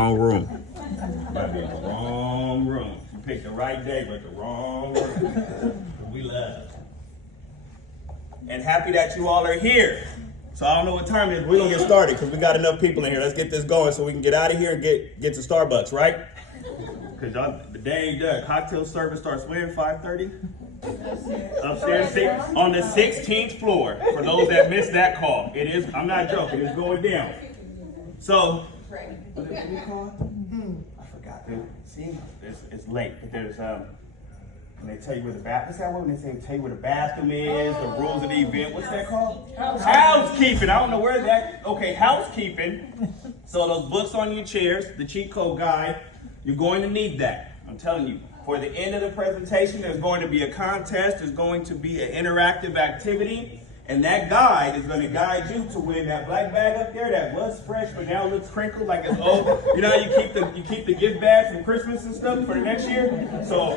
wrong room. You might be in the wrong room. You picked the right day, but the wrong room. We love. And happy that you all are here. So I don't know what time it is. We're going to get started because we got enough people in here. Let's get this going so we can get out of here and get to Starbucks, right? Because the day ain't done. Cocktail service starts when? 5:30? Upstairs on the 16th floor. For those that missed that call. It is, I'm not joking, it's going down. So, what is it called? I forgot. See, it's late. But there's, and they tell you where the bathroom is. That one, they tell you where the bathroom is, the rules of the event. What's that called? Housekeeping. I don't know where that. Okay, housekeeping. So those books on your chairs, the cheat code guide, you're going to need that. I'm telling you. For the end of the presentation, there's going to be a contest. There's going to be an interactive activity, and that guide is going to guide you to win that black bag up there that was fresh but now looks crinkled like it's old. You know how you keep the gift bags from Christmas and stuff for the next year. So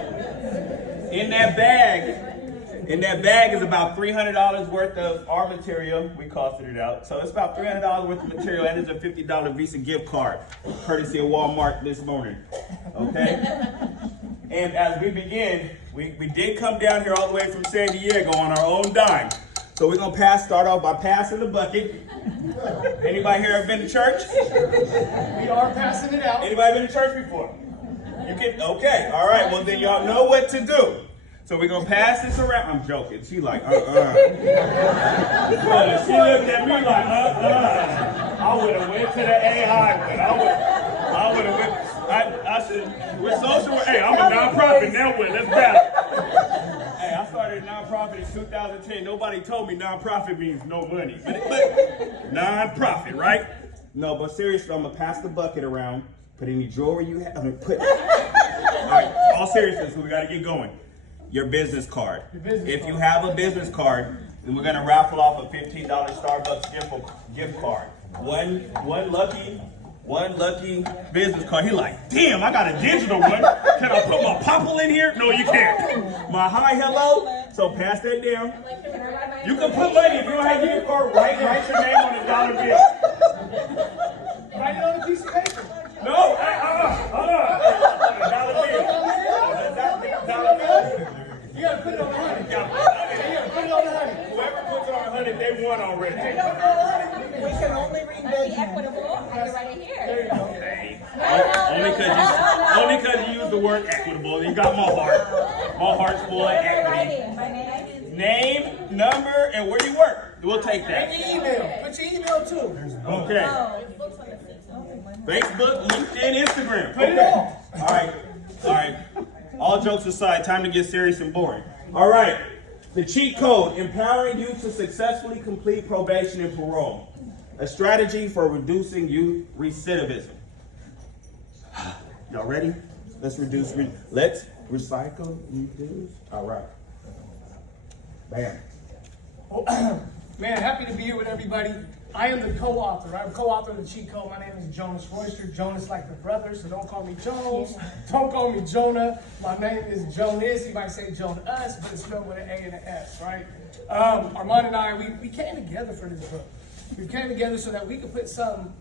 in that bag is about $300 worth of our material. We costed it out. So it's about $300 worth of material, and it's a $50 Visa gift card, courtesy of Walmart this morning. Okay? And as we begin, we did come down here all the way from San Diego on our own dime. So we're going to start off by passing the bucket. Anybody here ever been to church? We are passing it out. Anybody been to church before? You can, okay, all right, well then y'all know what to do. So we're going to pass this around. I'm joking. She like, She looked at me like, I would have went to the A highway. I would have went. I said, we're social. Hey, I'm a nonprofit now. Let's battle. Hey, I started a nonprofit in 2010. Nobody told me nonprofit means no money. But nonprofit, right? No, but seriously, I'm going to pass the bucket around. Put any jewelry you have. All right, all seriousness, we got to get going. Your business card. If you have a business card, then we're going to raffle off a $15 Starbucks gift card. One lucky business card. He like, damn, I got a digital one. Can I put my popple in here? No, you can't. My hi, hello. So pass that down. You can put money if you don't have your gift card. Write your name on a dollar bill. Write it on a piece of paper. No, hold on. A dollar bill. $1 bill. You gotta put it on 100. You gotta put it on 100. Whoever puts it on 100, they won already. We can only read the equitable. I can write it here. There you go. Only because you used the word equitable. You got my heart. My heart's full of equity. My name. Name, number, and where you work. We'll take that. And your email. Put your email too. Okay. Facebook, LinkedIn, Instagram. Put it on. All right. All jokes aside, time to get serious and boring. All right. The cheat code, empowering you to successfully complete probation and parole. A strategy for reducing youth recidivism. Y'all ready? Let's let's recycle, reduce. All right. Bam. Man, happy to be here with everybody. I am the co-author. I'm co-author of the cheat code. My name is Jonas Royster. Jonas like the brother, so don't call me Jones. Don't call me Jonah. My name is Jonas. You might say Jonas, but it's spelled with an A and an S, right? Armand and I, we came together for this book. We came together so that we could put some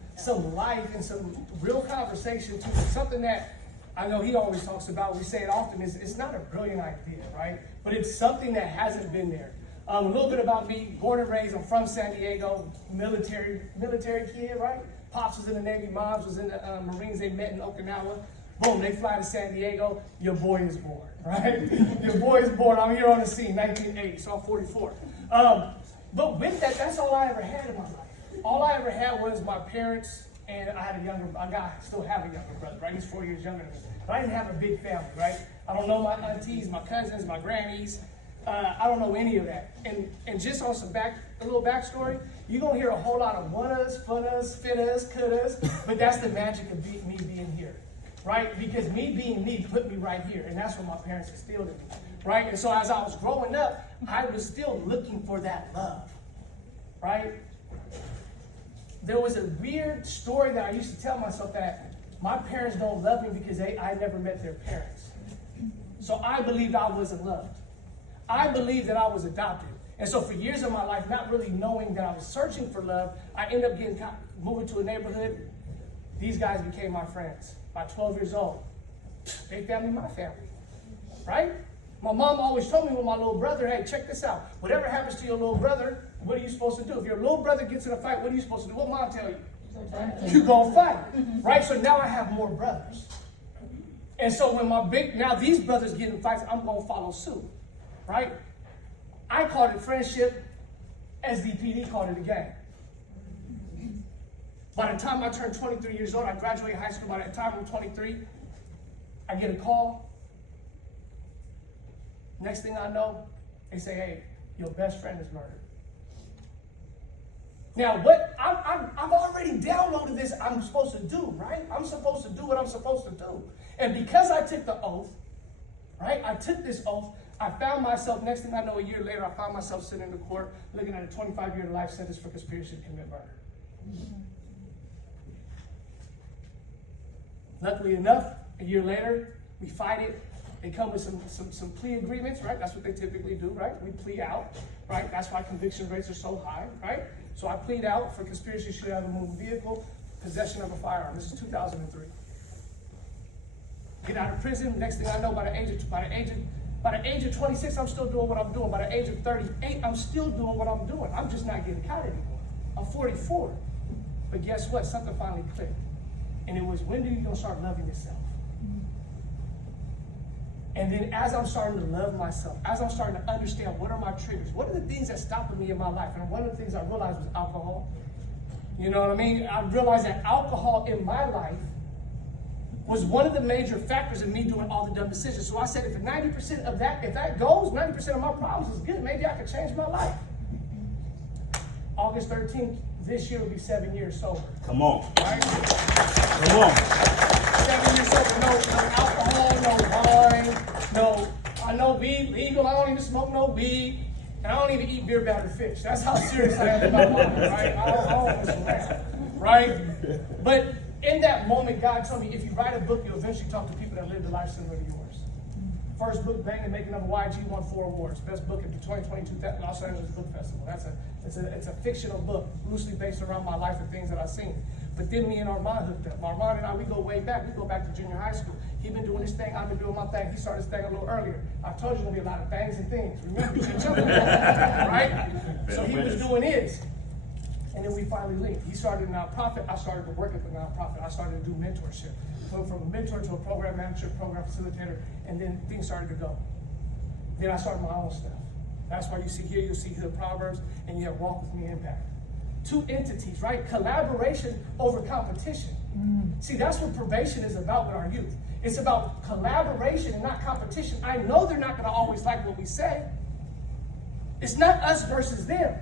life and some real conversation to it. Something that I know he always talks about. We say it often. It's not a brilliant idea, right? But it's something that hasn't been there. A little bit about me, born and raised, I'm from San Diego, military kid, right? Pops was in the Navy, Moms was in the Marines, they met in Okinawa. Boom, they fly to San Diego, your boy is born, right? Your boy is born, I'm here on the scene, 1980, so I'm 44. But with that, that's all I ever had in my life. All I ever had was my parents, and I had I still have a younger brother, right? He's 4 years younger than me. But I didn't have a big family, right? I don't know my aunties, my cousins, my grannies. I don't know any of that. And just on a little backstory, you're going to hear a whole lot of want us, fun us, fit us, cut us, but that's the magic of me being here, right? Because me being me put me right here, and that's what my parents instilled in me, right? And so as I was growing up, I was still looking for that love, right? There was a weird story that I used to tell myself that my parents don't love me because I never met their parents. So I believed I wasn't loved. I believed that I was adopted. And so for years of my life, not really knowing that I was searching for love, I ended up moving to a neighborhood These guys became my friends. By 12 years old, they family, my family, right? My mom always told me with my little brother, hey, check this out. Whatever happens to your little brother, what are you supposed to do? If your little brother gets in a fight, what are you supposed to do? What mom tell you? You gonna fight, right? So now I have more brothers. And so when now these brothers get in fights, I'm gonna follow suit, right? I called it friendship, SDPD called it a gang. By the time I turned 23 years old, I graduated high school. By the time I'm 23, I get a call. Next thing I know, they say, hey, your best friend is murdered. Now, what I've already downloaded this I'm supposed to do, right? I'm supposed to do what I'm supposed to do. And because I took the oath, right? I took this oath. I found myself, next thing I know, a year later, I found myself sitting in the court looking at a 25-year life sentence for conspiracy to commit murder. Luckily enough, a year later, we fight it. They come with some plea agreements, right? That's what they typically do, right? We plea out, right? That's why conviction rates are so high, right? So I plead out for conspiracy to shoot out of a moving vehicle, possession of a firearm. This is 2003. Get out of prison. Next thing I know, by the age of 26, I'm still doing what I'm doing. By the age of 38, I'm still doing what I'm doing. I'm just not getting caught anymore. I'm 44. But guess what? Something finally clicked. And it was, when are you gonna start loving yourself? And then as I'm starting to love myself, as I'm starting to understand what are my triggers, what are the things that stopped me in my life? And one of the things I realized was alcohol. You know what I mean? I realized that alcohol in my life was one of the major factors in me doing all the dumb decisions. So I said, if 90% of that, if that goes, 90% of my problems is good, maybe I could change my life. August 13th, this year will be 7 years sober. Come on. Right? Come on. 7 years sober, no alcohol, no wine, no, I know weed legal, I don't even smoke no weed, and I don't even eat beer battered fish. That's how serious I am about mine, right? I don't mess around, right? But in that moment, God told me, if you write a book, you'll eventually talk to people that lived a life similar to yours. First book, Bang and Making of a YG, won 4 awards. Best book at the 2022 Los Angeles Book Festival. It's a fictional book, loosely based around my life and things that I've seen. But then me and Armand hooked up. Armand and I, we go way back. We go back to junior high school. He's been doing his thing. I've been doing my thing. He started his thing a little earlier. I told you there's going to be a lot of things and things. Remember, you jumping, right? So he was doing his. And then we finally linked. He started a nonprofit. I started to work at the nonprofit. I started to do mentorship. Went from a mentor to a program manager, program facilitator, and then things started to go. Then I started my own stuff. That's why you see here, you'll see here Proverbs, and you have Walk With Me Impact. 2 entities, right? Collaboration over competition. See, that's what probation is about with our youth. It's about collaboration and not competition. I know they're not going to always like what we say. It's not us versus them.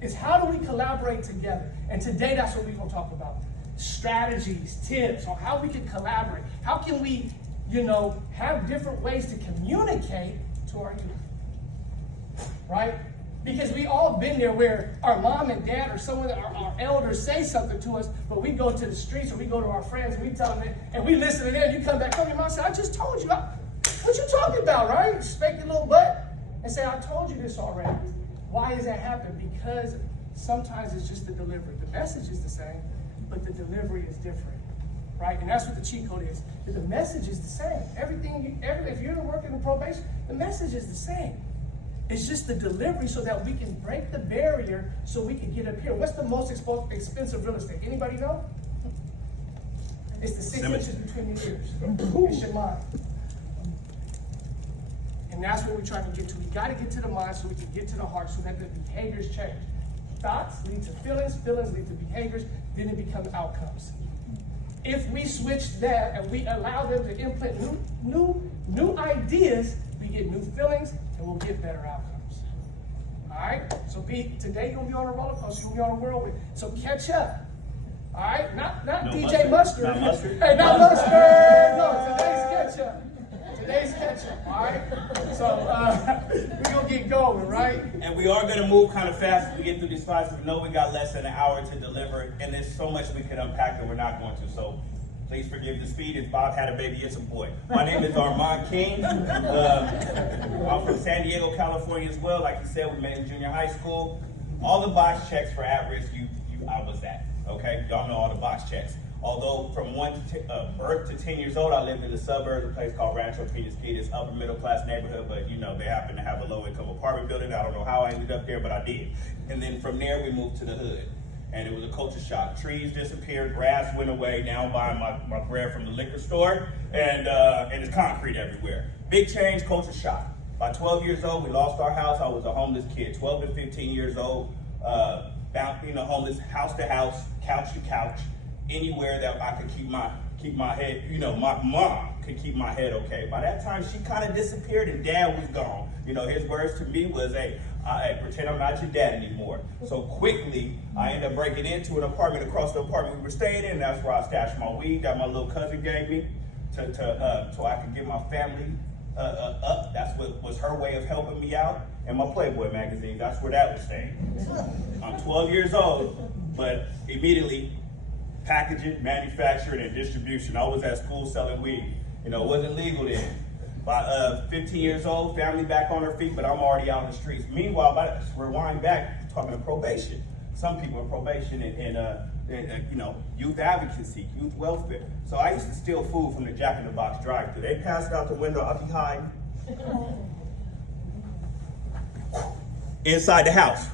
It's how do we collaborate together? And today, that's what we're going to talk about. Strategies, tips on how we can collaborate. How can we, have different ways to communicate to our youth, right? Because we all been there where our mom and dad or someone that our elders say something to us, but we go to the streets or we go to our friends and we tell them it, and we listen to them, and you come back home, your mom said, I just told you. What you talking about, right? Spank your little butt and say, I told you this already. Why does that happen? Because sometimes it's just the delivery. The message is the same, but the delivery is different, right? And that's what the cheat code is. The message is the same. If you're working in probation, the message is the same. It's just the delivery so that we can break the barrier so we can get up here. What's the most expensive real estate? Anybody know? It's the 6 inches between your ears. It's your mind. And that's what we're trying to get to. We got to get to the mind so we can get to the heart so that the behaviors change. Thoughts lead to feelings, feelings lead to behaviors, then it becomes outcomes. If we switch that and we allow them to implement new ideas, we get new feelings and we'll get better outcomes. All right? So today you're going to be on a roller coaster, you're going to be on a whirlwind. So catch up. All right? Not no DJ Mustard. Not Mustard. Hey, not Mustard. No, today's catch up. Today's catch up, all right? So we're going to get going, right? And we are going to move kind of fast as we get through these slides. We know we got less than an hour to deliver, and there's so much we could unpack that we're not going to. So please forgive the speed. If Bob had a baby, it's a boy. My name is Armand King. I'm from San Diego, California as well. Like you said, we met in junior high school. All the box checks for at-risk, I was that, okay? Y'all know all the box checks. Although from birth to 10 years old, I lived in the suburbs, a place called Rancho Penasquito. It's upper middle class neighborhood, but they happen to have a low income apartment building. I don't know how I ended up there, but I did. And then from there, we moved to the hood. And it was a culture shock. Trees disappeared, grass went away. Now I'm buying my bread from the liquor store, and it's concrete everywhere. Big change, culture shock. By 12 years old, we lost our house. I was a homeless kid. 12 to 15 years old, homeless, house to house, couch to couch, anywhere that I could keep my head. My mom could keep my head okay. By that time, she kind of disappeared, and Dad was gone. His words to me was, "Hey, pretend I'm not your dad anymore." So quickly, I ended up breaking into an apartment across the apartment we were staying in. That's where I stashed my weed. That my little cousin gave me so I could get my family up. That's what was her way of helping me out. And my Playboy magazine, that's where that was staying. I'm 12 years old, but immediately packaging, manufacturing, and distribution. I was at school selling weed. It wasn't legal then. By 15 years old, family back on her feet, but I'm already out in the streets. Meanwhile, let's rewind back, talking to probation. Some people in probation and youth advocacy, youth welfare. So I used to steal food from the Jack in the Box drive-thru. They passed out the window, I'd be hiding. Inside the house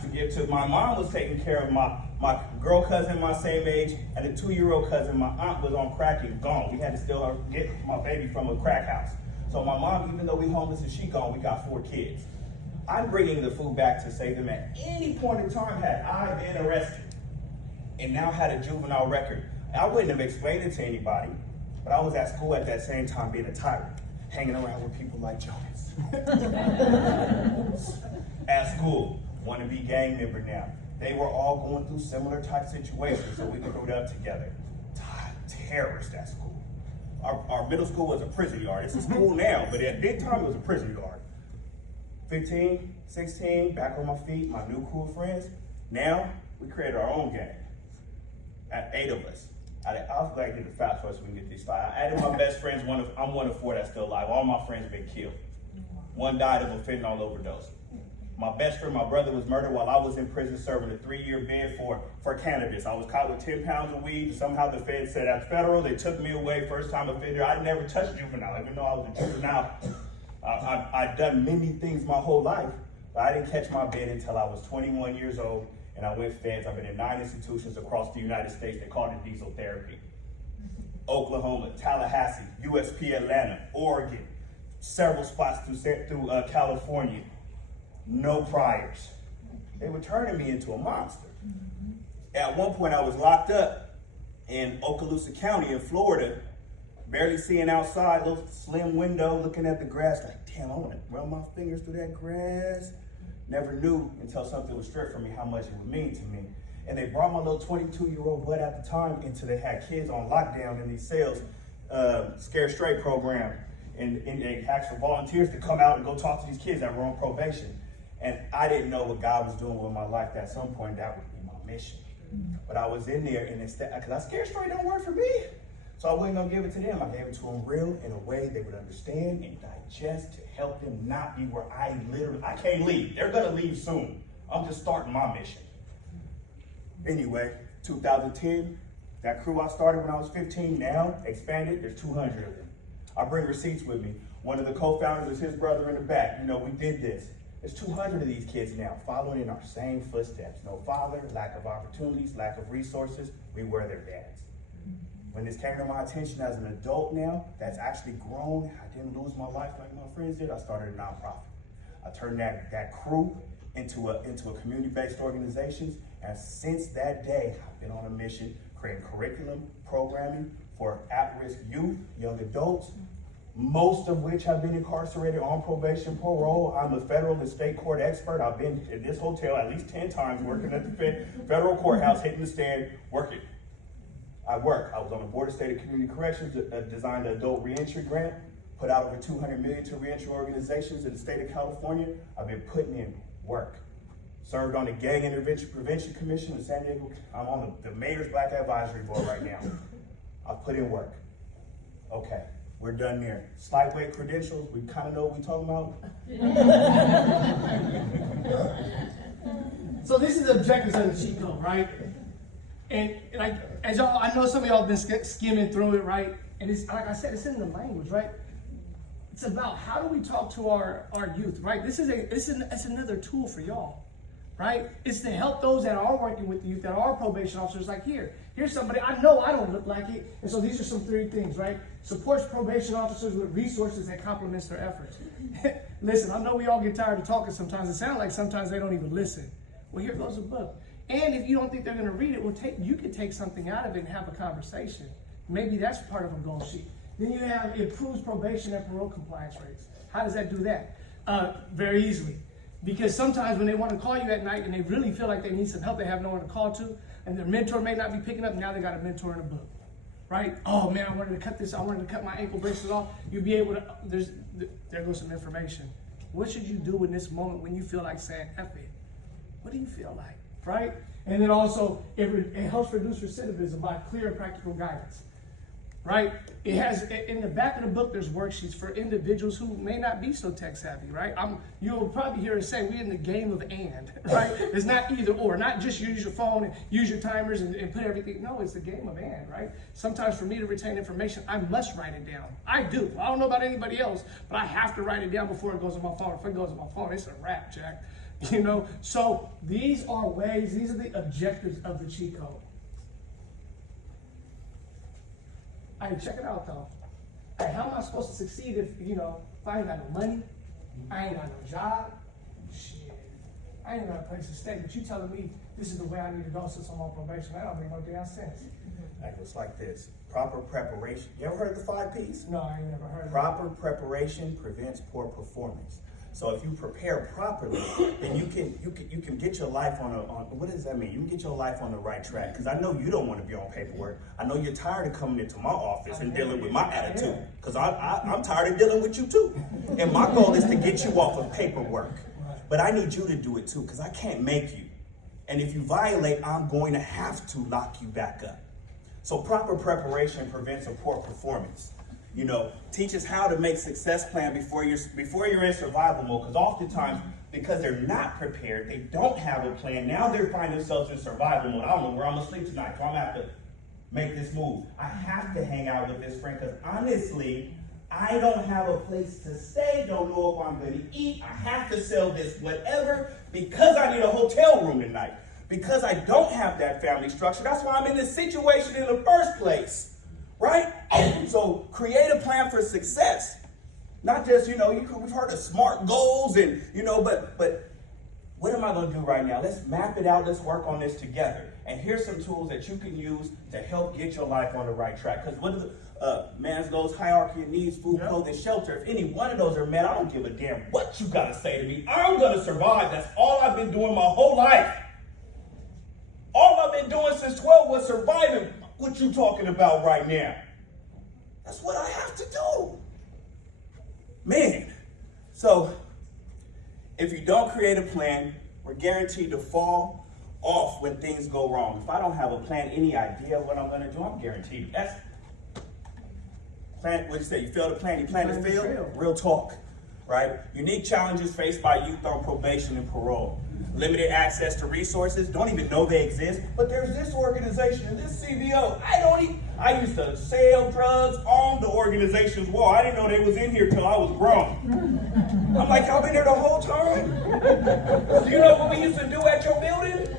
to give to my mom was taking care of my girl cousin my same age, and a 2-year-old cousin. My aunt was on crack and gone. We had to still get my baby from a crack house. So my mom, even though we homeless and she gone, we got 4 kids. I'm bringing the food back to save them at any point in time had I been arrested and now had a juvenile record. I wouldn't have explained it to anybody, but I was at school at that same time being a tyrant, hanging around with people like Jonas. At school, wannabe gang member now. They were all going through similar type situations, so we grew up together. Terrorists at school. Our middle school was a prison yard. It's a school now, but at big time it was a prison yard. 15, 16, back on my feet, my new cool friends. Now, we created our own gang. At 8 of us. I was glad to get the facts first so we can get these slides. I added my best friends, I'm one of 4 that's still alive. All my friends have been killed. One died of a fentanyl overdose. My best friend, my brother, was murdered while I was in prison serving a 3-year bid for cannabis. I was caught with 10 pounds of weed. Somehow the feds said that's federal. They took me away, first time offender. I never touched juvenile, even though I was a juvenile. I'd done many things my whole life, but I didn't catch my bid until I was 21 years old, and I went feds. I've been in 9 institutions across the United States. They called it diesel therapy. Oklahoma, Tallahassee, USP Atlanta, Oregon, several spots through California. No priors. They were turning me into a monster. At one point, I was locked up in Okaloosa County in Florida, barely seeing outside, little slim window, looking at the grass, like, damn, I want to run my fingers through that grass. Never knew until something was stripped from me how much it would mean to me. And they brought my little 22-year-old butt at the time they had kids on lockdown in these cells, Scared Straight program. And they asked for volunteers to come out and go talk to these kids that were on probation. And I didn't know what God was doing with my life. At some point, that would be my mission. But I was in there, and instead, because I Scared Straight don't work for me. So I wasn't gonna give it to them. I gave it to them real, in a way they would understand and digest, to help them not be where I can't leave. They're gonna leave soon. I'm just starting my mission. Anyway, 2010, that crew I started when I was 15, now expanded, there's 200 of them. I bring receipts with me. One of the co-founders is his brother in the back. We did this. There's 200 of these kids now following in our same footsteps. No father, lack of opportunities, lack of resources. We were their dads. When this came to my attention as an adult now, that's actually grown. I didn't lose my life like my friends did. I started a nonprofit. I turned that crew into a community-based organizations. And since that day, I've been on a mission, creating curriculum, programming for at-risk youth, young adults, most of which have been incarcerated on probation, parole. I'm a federal and state court expert. I've been in this hotel at least 10 times, working at the federal courthouse, hitting the stand, working. I was on the Board of State and Community Corrections, designed an adult reentry grant, put out over $200 million to reentry organizations in the state of California. I've been putting in work. Served on the Gang Intervention Prevention Commission in San Diego. I'm on the Mayor's Black Advisory Board right now. I've put in work. Okay. We're done there. Slight weight credentials, we kind of know what we're talking about. So this is the objectives of the cheat code, right? And like, as y'all, I know some of y'all have been skimming through it, right? And it's, like I said, it's in the language, right? It's about how do we talk to our youth, right? It's another tool for y'all, right? It's to help those that are working with the youth, that are probation officers, like here's somebody, I know I don't look like it. And so these are some 3 things, right? Supports probation officers with resources that complements their efforts. Listen, I know we all get tired of talking sometimes. It sounds like sometimes they don't even listen. Well, here goes a book. And if you don't think they're going to read it, you can take something out of it and have a conversation. Maybe that's part of a goal sheet. Then you have improves probation and parole compliance rates. How does that do that? Very easily. Because sometimes when they want to call you at night and they really feel like they need some help, they have no one to call to, and their mentor may not be picking up, now they got a mentor in a book. Right? Oh man, I wanted to cut my ankle bracelet off. You'll be able to, there goes some information. What should you do in this moment when you feel like saying, F it? What do you feel like? Right? And then also, it helps reduce recidivism by clear and practical guidance. Right? It has, in the back of the book, there's worksheets for individuals who may not be so tech savvy, right? You'll probably hear us say we're in the game of and, right? It's not either or, not just use your phone and use your timers and put everything. No, it's the game of and, right? Sometimes for me to retain information, I must write it down. I do. I don't know about anybody else, but I have to write it down before it goes on my phone. If it goes on my phone, it's a wrap, Jack. You know? So these are the objectives of the cheat code. Hey, check it out though. Hey, how am I supposed to succeed if I ain't got no money, I ain't got no job, shit, I ain't got a place to stay. But you telling me this is the way I need to go since I'm on probation? That don't make no damn sense. Like, it's like this. Proper preparation. You ever heard of the 5 Ps? No, I ain't never heard of it. Proper preparation prevents poor performance. So if you prepare properly, then you can get your life on what does that mean? You can get your life on the right track. Because I know you don't want to be on paperwork. I know you're tired of coming into my office and dealing with my attitude. Because I'm tired of dealing with you too. And my goal is to get you off of paperwork. But I need you to do it too, because I can't make you. And if you violate, I'm going to have to lock you back up. So proper preparation prevents a poor performance. Teach us how to make success plan before you're in survival mode. Because oftentimes, because they're not prepared, they don't have a plan. Now they're finding themselves in survival mode. I don't know where I'm gonna sleep tonight, so I'm gonna have to make this move. I have to hang out with this friend because honestly, I don't have a place to stay. Don't know if I'm gonna eat. I have to sell this whatever because I need a hotel room tonight. Because I don't have that family structure. That's why I'm in this situation in the first place. Right? So create a plan for success. Not just, we've heard of SMART goals and, but what am I going to do right now? Let's map it out. Let's work on this together. And here's some tools that you can use to help get your life on the right track. Because what are the man's goals, hierarchy of needs, food, clothing, shelter? If any one of those are met, I don't give a damn what you got to say to me. I'm going to survive. That's all I've been doing my whole life. All I've been doing since 12 was surviving. What you talking about right now? That's what I have to do. Man. So, if you don't create a plan, we're guaranteed to fall off when things go wrong. If I don't have a plan, any idea what I'm going to do, I'm guaranteed. That's plan. What you say? You fail to plan, you plan to fail? Real talk, right? Unique challenges faced by youth on probation and parole. Limited access to resources, don't even know they exist, but there's this organization, this CBO. I used to sell drugs on the organization's wall. I didn't know they was in here till I was grown. I'm like, y'all been there the whole time? Do you know what we used to do at your building?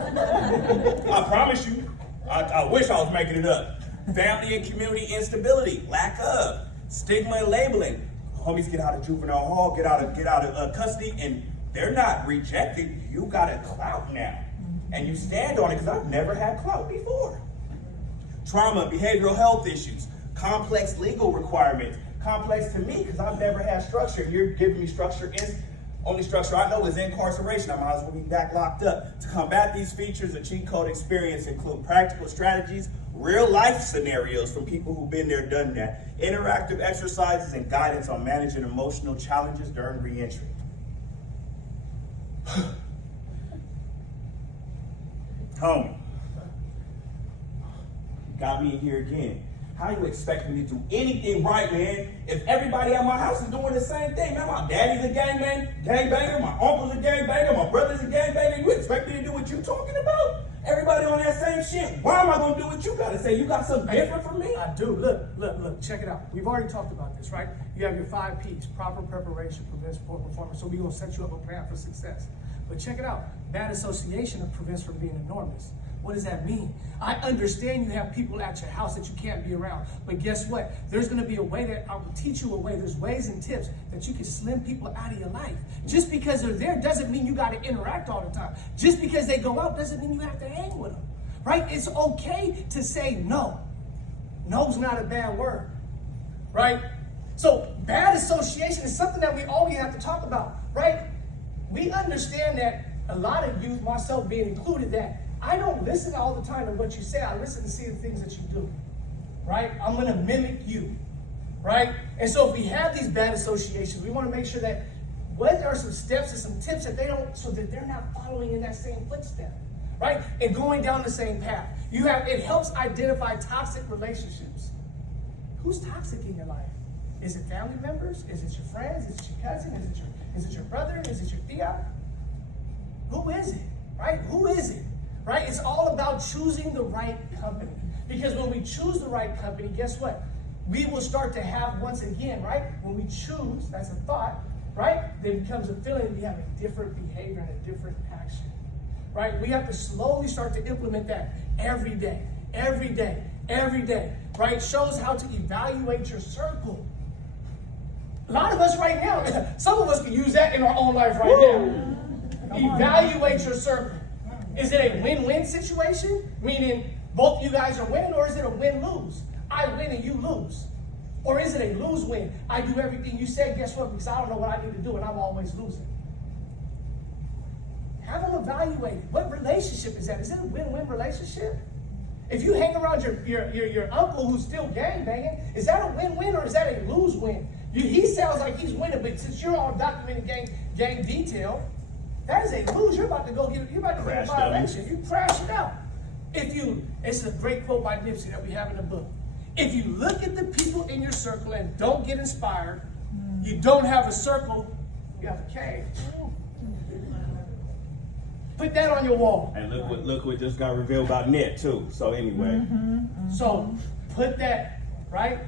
I promise you, I wish I was making it up. Family and community instability, lack of, stigma and labeling. Homies get out of juvenile hall, get out of custody, and they're not rejected. You got a clout now. And you stand on it because I've never had clout before. Trauma, behavioral health issues, complex legal requirements. Complex to me because I've never had structure. You're giving me structure. Only structure I know is incarceration. I might as well be back locked up. To combat these features, the cheat code experience include practical strategies, real life scenarios from people who've been there, done that, interactive exercises, and guidance on managing emotional challenges during reentry. Homie, got me in here again. How you expect me to do anything right, man, if everybody at my house is doing the same thing? Man, my daddy's a gangbanger, my uncle's a gangbanger, my brother's a gangbanger. You expect me to do what you talking about? Everybody on that same shit. Why am I gonna do what you gotta say? You got something different from me? I do. Look, check it out. We've already talked about this, right? You have your 5 P's: proper preparation prevents poor performance. So we're gonna set you up a plan for success. But check it out. Bad association prevents from being enormous. What does that mean? I understand you have people at your house that you can't be around. But guess what? There's going to be a way that I will teach you a way. There's ways and tips that you can slim people out of your life. Just because they're there doesn't mean you got to interact all the time. Just because they go out doesn't mean you have to hang with them. Right? It's okay to say no. No's not a bad word. Right? So bad association is something that we always have to talk about. Right? We understand that a lot of you, myself being included, that I don't listen all the time to what you say. I listen to see the things that you do, right? I'm going to mimic you, right? And so if we have these bad associations, we want to make sure that what are some steps and some tips that they don't, so that they're not following in that same footstep, right? And going down the same path. It helps identify toxic relationships. Who's toxic in your life? Is it family members? Is it your friends? Is it your cousin? Is it your brother? Is it your tia? Who is it, right? Who is it? Right? It's all about choosing the right company. Because when we choose the right company, guess what? We will start to have, once again, right? When we choose, that's a thought, right? Then it becomes a feeling, and we have a different behavior and a different action. Right? We have to slowly start to implement that every day, every day, every day. Right? Shows how to evaluate your circle. A lot of us right now, some of us can use that in our own life right now. Evaluate your circle. Is it a win-win situation? Meaning both of you guys are winning, or is it a win-lose? I win and you lose. Or is it a lose-win? I do everything you say, guess what? Because I don't know what I need to do and I'm always losing. Have them evaluated. What relationship is that? Is it a win-win relationship? If you hang around your uncle who's still gangbanging, is that a win-win or is that a lose-win? He sounds like he's winning, but since you're all documenting gang detail, that is a lose. You're about to get a violation. You crash it out. It's a great quote by Nipsey that we have in the book. If you look at the people in your circle and don't get inspired, you don't have a circle, you have a cage. Put that on your wall. And look what just got revealed about Ned too. So anyway. So put that, right?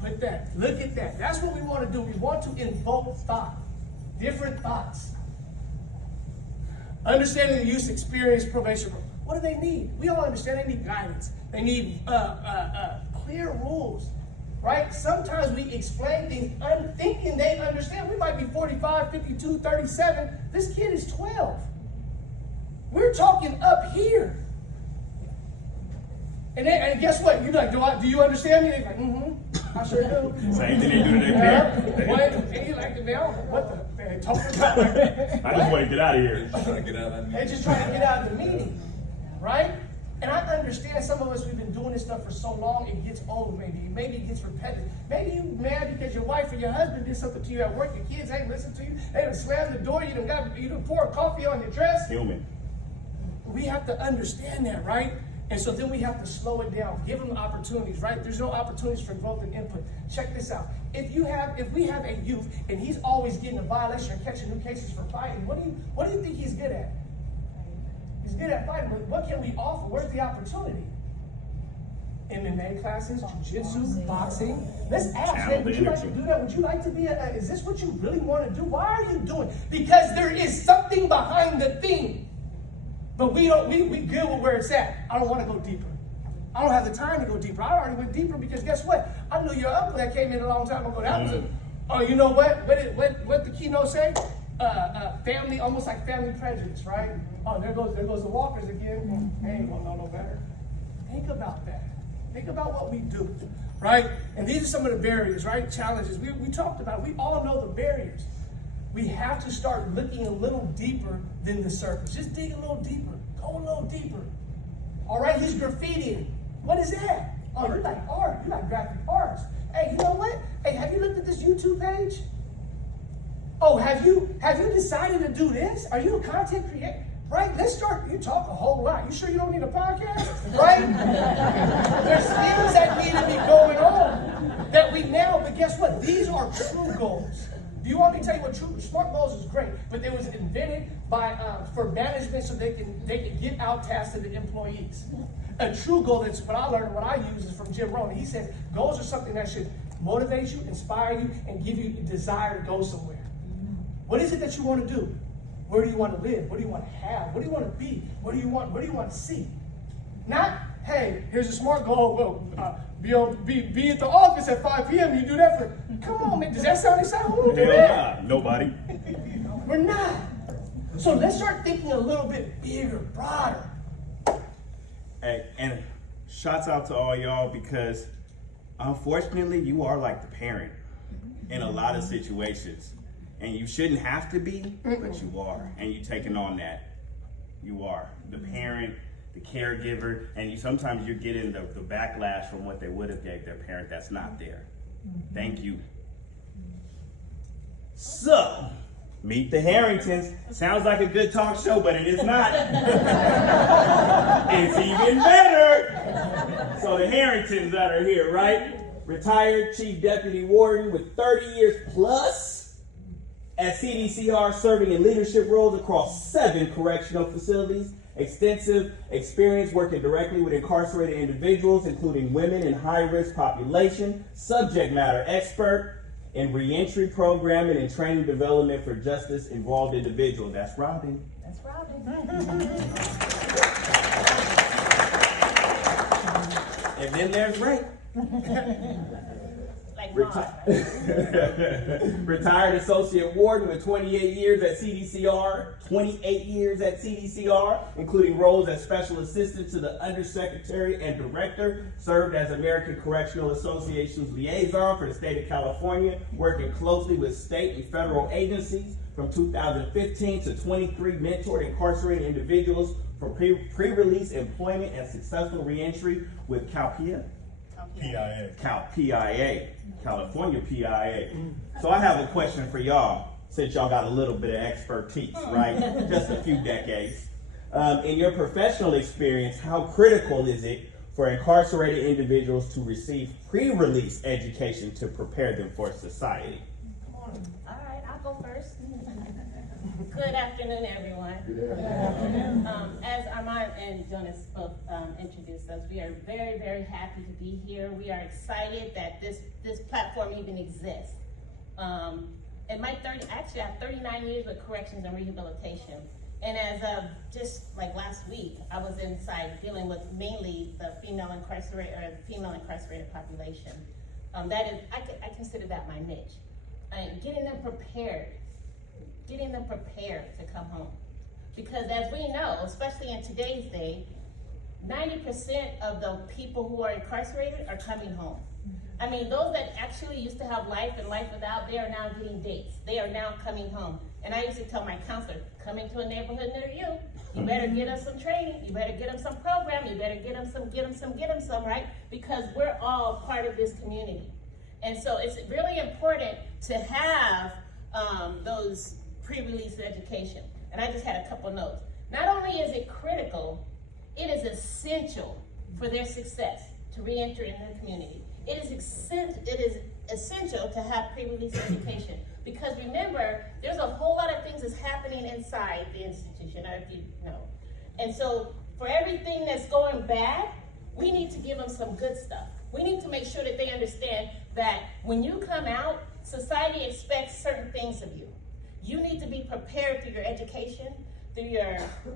Put that. Look at that. That's what we want to do. We want to invoke thought. Different thoughts. Understanding the youth experience probation. What do they need? We all understand they need guidance. They need clear rules, right? Sometimes we explain things thinking they understand. We might be 45, 52, 37. This kid is 12. We're talking up here. And guess what? You're like, do you understand me? They're like, I sure do. Same thing they do to their parents. And you like, what the? They're talking about like that. I just want to get out of here. They're just trying to get out of the meeting, right? And I understand some of us, we've been doing this stuff for so long, it gets old maybe. Maybe it gets repetitive. Maybe you're mad because your wife or your husband did something to you at work. Your kids ain't listened to you. They done slammed the door. You done poured coffee on your dress. Human. We have to understand that, right? And so then we have to slow it down, give them opportunities, right? There's no opportunities for growth and input. Check this out. If we have a youth and he's always getting a violation or catching new cases for fighting, what do you think he's good at? He's good at fighting, but what can we offer? Where's the opportunity? MMA classes, jiu-jitsu, boxing. Let's ask, hey, would you like to do that? Would you like to be is this what you really want to do? Why are you doing it? Because there is something behind the thing. But we good with where it's at. I don't want to go deeper. I don't have the time to go deeper. I already went deeper because guess what? I knew your uncle that came in a long time ago. That was you know what? What the keynote say? Family, almost like family prejudice, right? Oh, there goes the Walkers again. They ain't gonna know no better. Think about that. Think about what we do, right? And these are some of the barriers, right? Challenges. We talked about it. We all know the barriers. We have to start looking a little deeper than the surface. Just dig a little deeper. Go a little deeper. All right, he's graffitiing. What is that? Oh, you like art. You like graphic arts. Hey, you know what? Hey, have you looked at this YouTube page? Oh, have you decided to do this? Are you a content creator? Right? Let's start. You talk a whole lot. You sure you don't need a podcast? Right? There's things that need to be going on that we now, but guess what? These are true goals. Do you want me to tell you what true SMART goals is great, but it was invented for management so they can get out tasks to the employees. A true goal, that's what I learned, what I use is from Jim Rohn. He said goals are something that should motivate you, inspire you, and give you the desire to go somewhere. What is it that you want to do? Where do you want to live? What do you want to have? What do you want to be? What do you want to see? Not, hey, here's a smart goal. Well, be at the office at 5 p.m. You do that for, come on, man. Does that sound exciting? Who would do that? Nah, nobody. We're not. So let's start thinking a little bit bigger, broader. Hey, and shouts out to all y'all, because unfortunately you are like the parent in a lot of situations. And you shouldn't have to be, but you are. And you taking on that. You are. The parent, the caregiver, and sometimes you're getting the backlash from what they would have gave their parent that's not there. Thank you. So, meet the Harringtons. Sounds like a good talk show, but it is not. It's even better. So the Harringtons that are here, right? Retired Chief Deputy Warden with 30 years plus at CDCR, serving in leadership roles across 7 correctional facilities. Extensive experience working directly with incarcerated individuals, including women in high-risk population. Subject matter expert in reentry programming and training development for justice-involved individuals. That's Robin. That's Robin. And then there's Ray. Like Retired Associate Warden with 28 years at CDCR, 28 years at CDCR, including roles as Special Assistant to the Undersecretary and Director, served as American Correctional Association's liaison for the state of California, working closely with state and federal agencies. From 2015 to 23, mentored incarcerated individuals for pre-release employment and successful reentry with CalPIA. PIA, California PIA. So I have a question for y'all, since y'all got a little bit of expertise, right? Just a few decades. In your professional experience, how critical is it for incarcerated individuals to receive pre-release education to prepare them for society? All right, I'll go first. Good afternoon, everyone. As Armand and Jonas both introduced us, we are very, very happy to be here. We are excited that this platform even exists. In my I have 39 years with corrections and rehabilitation. And as of just like last week, I was inside dealing with mainly the female incarcerated population. That is, I consider that my niche. Getting them prepared to come home. Because as we know, especially in today's day, 90% of the people who are incarcerated are coming home. I mean, those that actually used to have life and life without, they are now getting dates. They are now coming home. And I used to tell my counselor, come into a neighborhood near you, you better get us some training, you better get them some program, you better get them some, right? Because we're all part of this community. And so it's really important to have those pre-release education. And I just had a couple notes. Not only is it critical, it is essential for their success to re-enter in the community. It is essential to have pre-release education, because remember, there's a whole lot of things that's happening inside the institution, if you know. And so for everything that's going bad, we need to give them some good stuff. We need to make sure that they understand that when you come out, society expects certain things of you. You need to be prepared through your education, through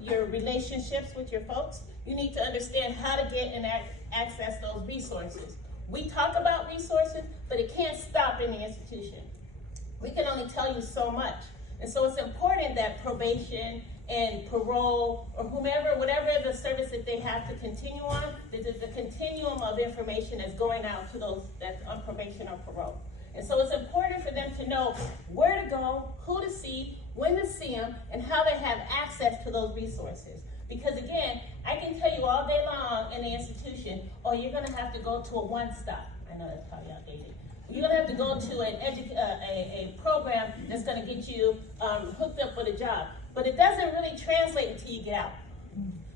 your relationships with your folks. You need to understand how to get and access those resources. We talk about resources, but it can't stop in the institution. We can only tell you so much. And so it's important that probation and parole, or whomever, whatever the service that they have to continue on, the continuum of information is going out to those that's on probation or parole. And so it's important for them to know where to go, who to see, when to see them, and how they have access to those resources. Because again, I can tell you all day long in the institution, oh, you're gonna have to go to a one-stop. I know that's probably outdated. You're gonna have to go to a program that's gonna get you hooked up with a job. But it doesn't really translate until you get out.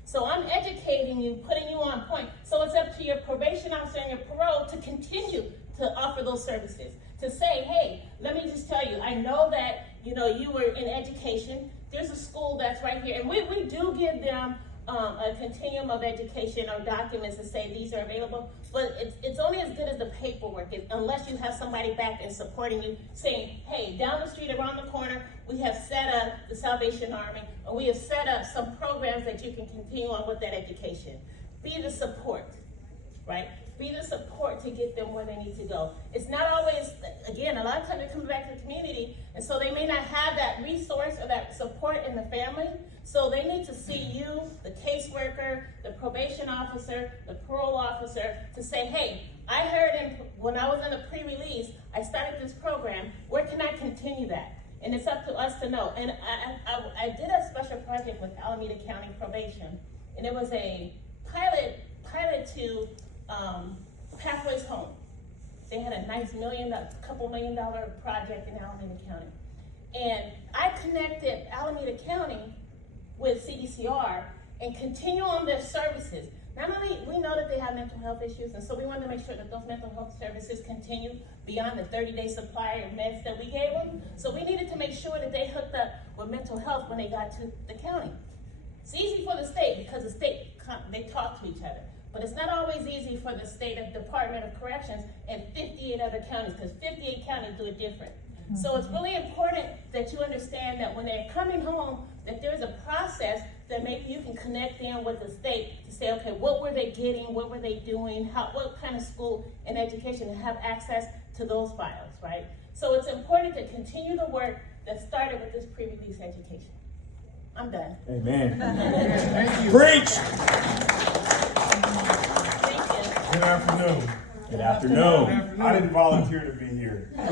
So I'm educating you, putting you on point. So it's up to your probation officer and your parole to continue to offer those services. To say, hey, let me just tell you, I know that you were in education. there's a school that's right here, and we do give them a continuum of education or documents that say these are available, but it's only as good as the paperwork, unless you have somebody back and supporting you, saying, hey, down the street, around the corner, we have set up the Salvation Army, or we have set up some programs that you can continue on with that education. Be the support, right? Be the support to get them where they need to go. It's not always, again, a lot of times they come back to the community, and so they may not have that resource or that support in the family, so they need to see you, the caseworker, the probation officer, the parole officer, to say, hey, I heard when I was in the pre-release, I started this program, where can I continue that? And it's up to us to know. And I did a special project with Alameda County Probation, and it was a pilot to Pathways Home. They had a nice couple $1 million project in Alameda County. And I connected Alameda County with CDCR and continue on their services. Not only, we know that they have mental health issues, and so we wanted to make sure that those mental health services continue beyond the 30-day supply of meds that we gave them. So we needed to make sure that they hooked up with mental health when they got to the county. It's easy for the state because the state, they talk to each other. But it's not always easy for the state of Department of Corrections and 58 other counties, because 58 counties do it different. So it's really important that you understand that when they're coming home, that there's a process that maybe you can connect them with the state to say, okay, what were they getting? What were they doing? What kind of school and education, and have access to those files, right? So it's important to continue the work that started with this pre-release education. I'm done. Amen. Thank you. Preach. Thank you. Good afternoon. Good afternoon. I didn't volunteer to be here. I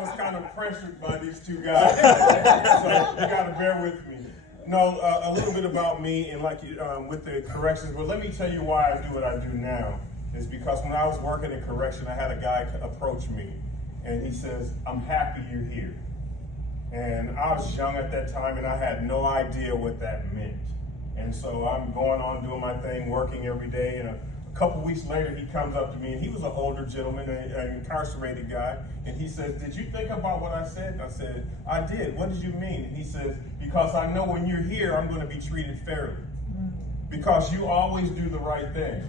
was kind of pressured by these two guys, so you got to bear with me. No, a little bit about me and with the corrections, but let me tell you why I do what I do now. Is because when I was working in correction, I had a guy approach me, and he says, "I'm happy you're here." And I was young at that time, and I had no idea what that meant. And so I'm going on doing my thing, working every day, and a couple weeks later, he comes up to me, and he was an older gentleman, an incarcerated guy, and he says, "Did you think about what I said?" And I said, "I did. What did you mean?" And he says, "Because I know when you're here, I'm going to be treated fairly. Because you always do the right thing."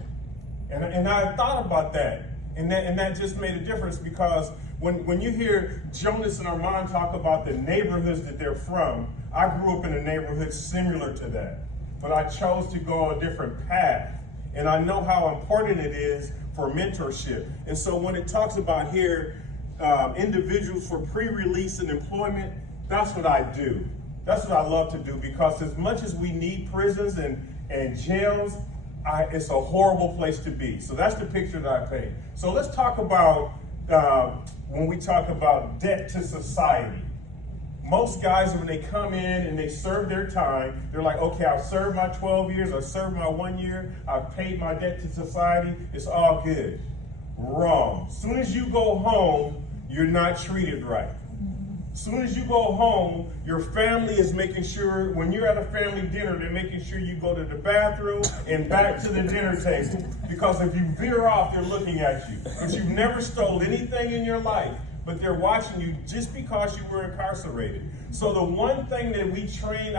And I thought about that, and that just made a difference, because when you hear Jonas and Armand talk about the neighborhoods that they're from, I grew up in a neighborhood similar to that, but I chose to go a different path. And I know how important it is for mentorship. And so when it talks about here, individuals for pre-release and employment, that's what I do. That's what I love to do, because as much as we need prisons and jails, it's a horrible place to be. So that's the picture that I paint. So let's talk about, when we talk about debt to society. Most guys, when they come in and they serve their time, they're like, okay, I've served my 12 years, I've served my 1 year, I've paid my debt to society, it's all good. Wrong. As soon as you go home, you're not treated right. As soon as you go home, your family is making sure, when you're at a family dinner, they're making sure you go to the bathroom and back to the dinner table. Because if you veer off, they're looking at you. Because you've never stole anything in your life, but they're watching you just because you were incarcerated. So the one thing that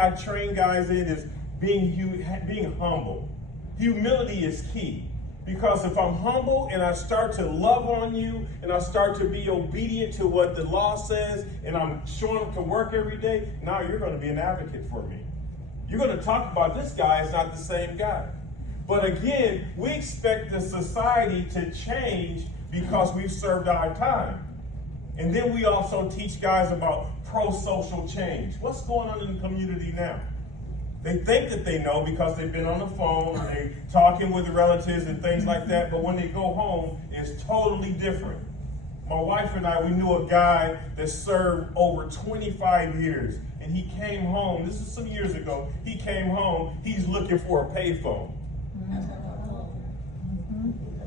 I train guys in is being humble. Humility is key. Because if I'm humble and I start to love on you and I start to be obedient to what the law says, and I'm showing up to work every day, now you're going to be an advocate for me. You're going to talk about this guy is not the same guy. But again, we expect the society to change because we've served our time. And then we also teach guys about pro-social change. What's going on in the community now? They think that they know because they've been on the phone, and they're talking with relatives and things like that, but when they go home, it's totally different. My wife and I, we knew a guy that served over 25 years, and he came home, this is some years ago, he came home, he's looking for a payphone.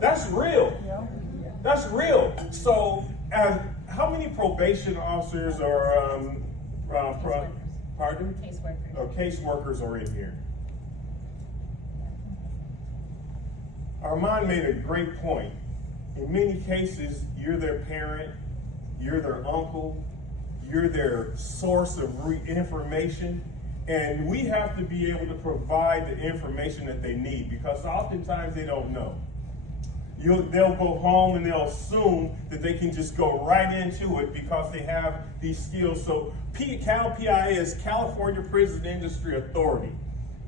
That's real. That's real. So, how many probation officers are, pardon? Caseworkers. Caseworkers are in here. Armand made a great point. In many cases, you're their parent, you're their uncle, You're their source of information. And we have to be able to provide the information that they need, because oftentimes they don't know. They'll go home and they'll assume that they can just go right into it because they have these skills. So CalPIA is California Prison Industry Authority.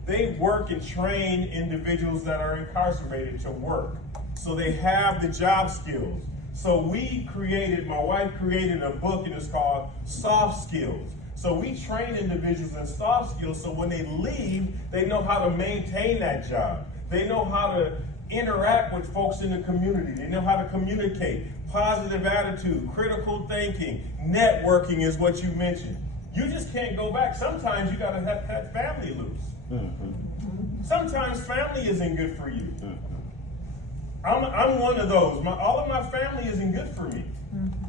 They work and train individuals that are incarcerated to work. So they have the job skills. So my wife created a book, and it's called Soft Skills. So we train individuals in soft skills, so when they leave, they know how to maintain that job. They know how to interact with folks in the community. They know how to communicate, positive attitude, critical thinking, networking is what you mentioned. You just can't go back. Sometimes you gotta have family loose. Sometimes family isn't good for you. I'm one of those. All of my family isn't good for me.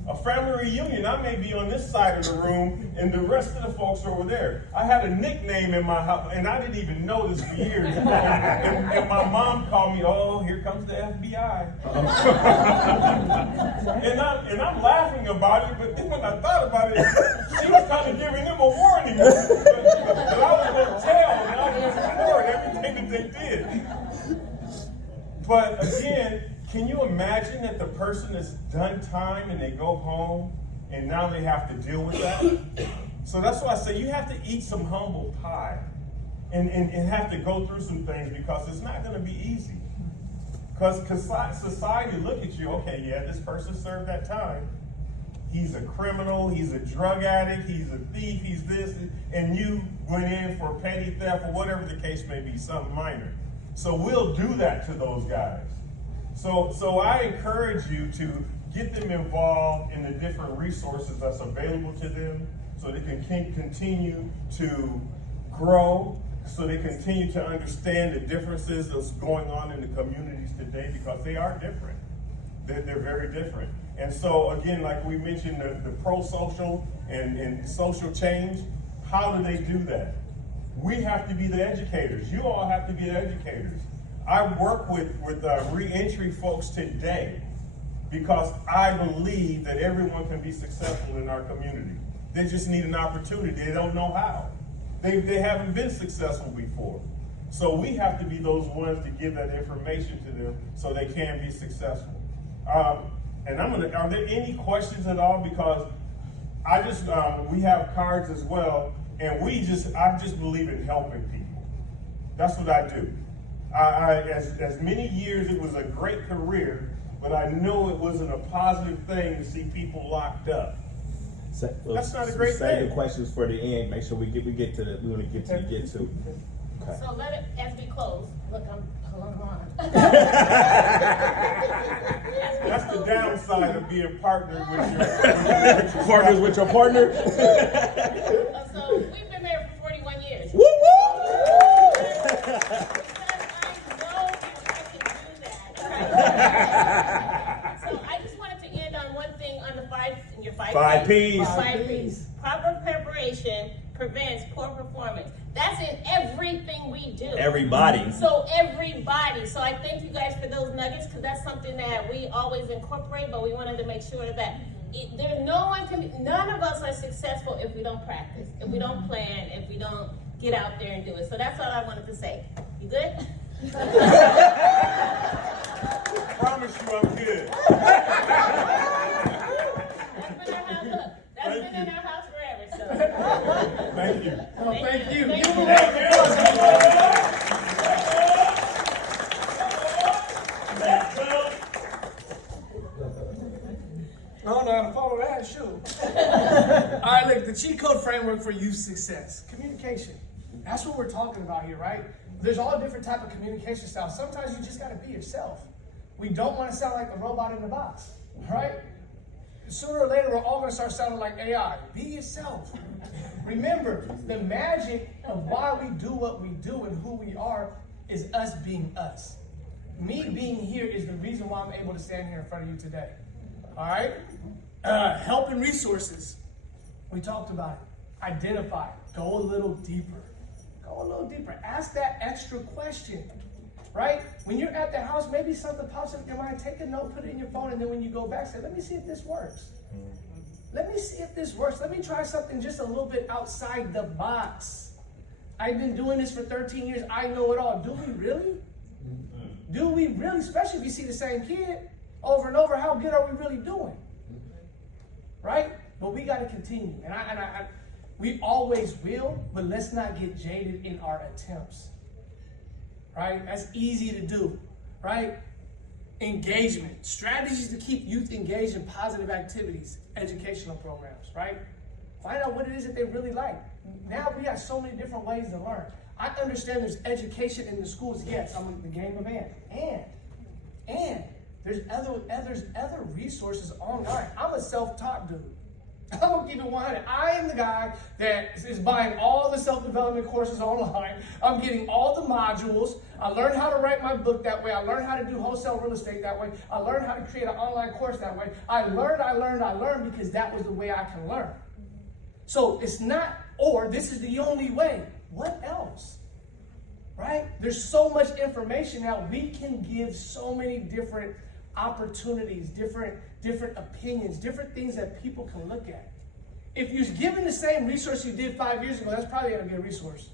A family reunion, I may be on this side of the room and the rest of the folks are over there. I had a nickname in my house, and I didn't even know this for years. And my mom called me, "Oh, here comes the FBI." and I'm laughing about it, but then when I thought about it, she was kind of giving them a warning. But I was going to tell, and I was going to report everything that they did. But again, can you imagine that the person has done time and they go home and now they have to deal with that? So that's why I say you have to eat some humble pie and have to go through some things, because it's not going to be easy. Because society look at you, okay, yeah, this person served that time. He's a criminal, he's a drug addict, he's a thief, he's this, and you went in for petty theft or whatever the case may be, something minor. So we'll do that to those guys. So I encourage you to get them involved in the different resources that's available to them, so they can continue to grow, so they continue to understand the differences that's going on in the communities today, because they are different. They're very different. And so again, like we mentioned, the pro-social and social change, how do they do that? We have to be the educators. You all have to be the educators. I work with re-entry folks today because I believe that everyone can be successful in our community. They just need an opportunity. They don't know how. They haven't been successful before. So we have to be those ones to give that information to them so they can be successful. And are there any questions at all? Because we have cards as well, and I just believe in helping people. That's what I do. As many years, it was a great career, but I know it wasn't a positive thing to see people locked up. That's not a great thing. Save the questions for the end. Make sure we want to get to. Okay. So as we close, look, hold on. That's the downside of being partnered with your Partners with your partner. So we've been married for 41 years. Woo woo! So I just wanted to end on one thing on the five Ps. Five Ps. Proper preparation prevents poor performance. That's in everything we do. Everybody. So everybody. So I thank you guys for those nuggets, because that's something that we always incorporate, but we wanted to make sure that none of us are successful if we don't practice, if we don't plan, if we don't get out there and do it. So that's all I wanted to say. You good? I promise you I'm good. That's been in our house forever. So Thank you. Thank you. Thank you. I don't know how to follow that, shoot. All right, look, the cheat code framework for youth success. Communication. That's what we're talking about here, right? There's all different type of communication styles. Sometimes you just got to be yourself. We don't want to sound like the robot in the box, right? Sooner or later, we're all going to start sounding like AI. Be yourself. Remember, the magic of why we do what we do and who we are is us being us. Me being here is the reason why I'm able to stand here in front of you today. All right? Help and resources. We talked about it. Identify. Go a little deeper. Go a little deeper. Ask that extra question. Right? When you're at the house, maybe something pops up in your mind. Take a note, put it in your phone, and then when you go back, say, let me see if this works. Let me see if this works. Let me try something just a little bit outside the box. I've been doing this for 13 years. I know it all. Do we really? Do we really? Especially if you see the same kid over and over, how good are we really doing? Right? But we got to continue. And we always will, but let's not get jaded in our attempts. Right? That's easy to do. Right? Engagement. Strategies to keep youth engaged in positive activities, educational programs. Right? Find out what it is that they really like. Now we have so many different ways to learn. I understand there's education in the schools. Yes, I'm in the game of and there's other resources online. I'm a self-taught dude. I'm gonna keep it 100. I am the guy that is buying all the self-development courses online. I'm getting all the modules. I learned how to write my book that way. I learned how to do wholesale real estate that way. I learned how to create an online course that way. I learned because that was the way I can learn. So it's not, or this is the only way. What else? Right? There's so much information now. We can give so many different opportunities, different opinions, different things that people can look at. If you're given the same resource you did 5 years ago, that's probably going to be a resource.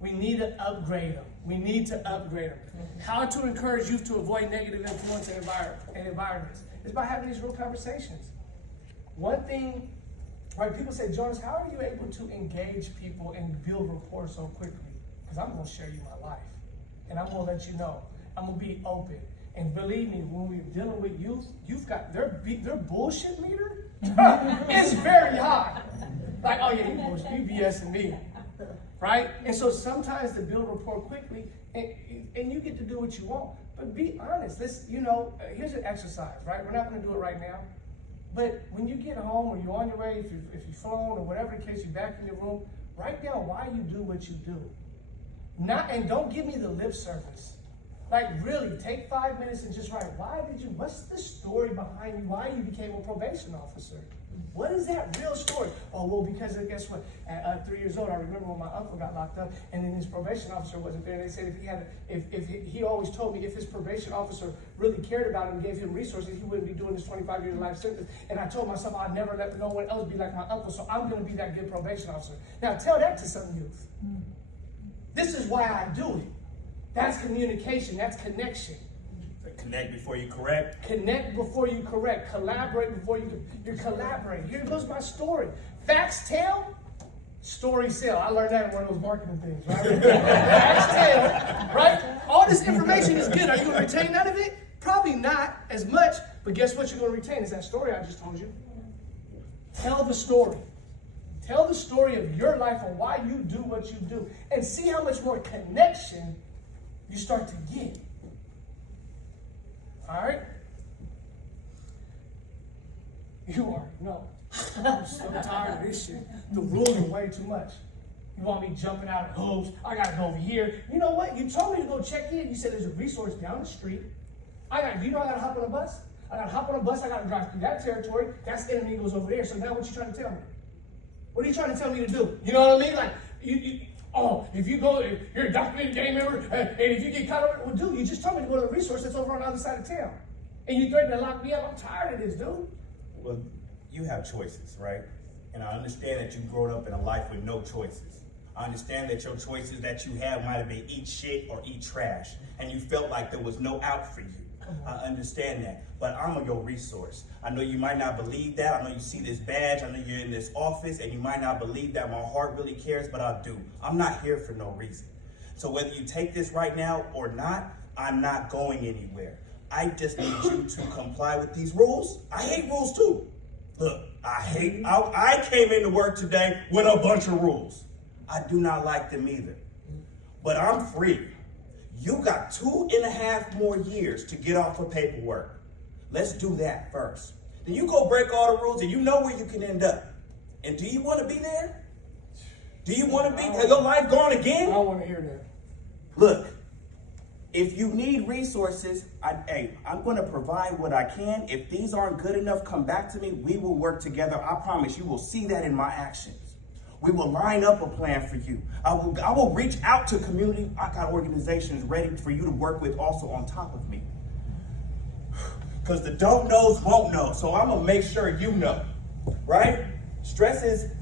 We need to upgrade them. We need to upgrade them. How to encourage youth to avoid negative influence and environments is by having these real conversations. One thing, right, people say, Jonas, how are you able to engage people and build rapport so quickly? Because I'm going to share you my life. And I'm going to let you know. I'm going to be open. And believe me, when we're dealing with youth got their bullshit meter is very high. Like, oh yeah, you BSing me. Right? And so sometimes to build rapport quickly, and you get to do what you want. But be honest. Here's an exercise, right? We're not going to do it right now. But when you get home or you're on your way, if you've flown or whatever the case, you're back in your room, write down why you do what you do. And don't give me the lip service. Like really, take 5 minutes and just write, what's the story behind you, why you became a probation officer? What is that real story? Oh, well, because guess what? At 3 years old, I remember when my uncle got locked up and then his probation officer wasn't there. And they said he always told me if his probation officer really cared about him and gave him resources, he wouldn't be doing this 25 years life sentence. And I told myself I'd never let no one else be like my uncle, so I'm going to be that good probation officer. Now tell that to some youth. This is why I do it. That's communication. That's connection. Connect before you correct. Connect before you correct. Collaborate before you're collaborating. Here goes my story. Facts tell, stories sell. I learned that in one of those marketing things, right? Facts tell, right? All this information is good. Are you going to retain none of it? Probably not as much, but guess what you're going to retain? Is that story I just told you. Tell the story. Tell the story of your life and why you do what you do. And see how much more connection you start to get. All right? You already know. I'm so tired of this shit. The rules are way too much. You want me jumping out of hoops? I gotta go over here. You know what? You told me to go check in. You said there's a resource down the street. Do you know I gotta hop on a bus? I gotta hop on a bus. I gotta drive through that territory. That's enemy goes over there. So now what you trying to tell me? What are you trying to tell me to do? You know what I mean? Like if you're a documented gang member, and if you get caught up, well, dude, you just told me to go to the resource that's over on the other side of town. And you threatened to lock me up. I'm tired of this, dude. Well, you have choices, right? And I understand that you've grown up in a life with no choices. I understand that your choices that you have might have been eat shit or eat trash, and you felt like there was no out for you. I understand that, but I'm your resource. I know you might not believe that. I know you see this badge. I know you're in this office, and you might not believe that my heart really cares, but I do. I'm not here for no reason. So whether you take this right now or not, I'm not going anywhere. I just need you to comply with these rules. I hate rules too. Look, I came into work today with a bunch of rules. I do not like them either, but I'm free. You got 2.5 more years to get off of paperwork. Let's do that first. Then you go break all the rules and you know where you can end up. And do you want to be there? Do you want to be, has your life gone again? I don't want to hear that. Look, if you need resources, I'm going to provide what I can. If these aren't good enough, come back to me. We will work together. I promise you will see that in my actions. We will line up a plan for you. I will reach out to community. I got organizations ready for you to work with also on top of me. Because the don't knows won't know. So I'm going to make sure you know. right? Stress is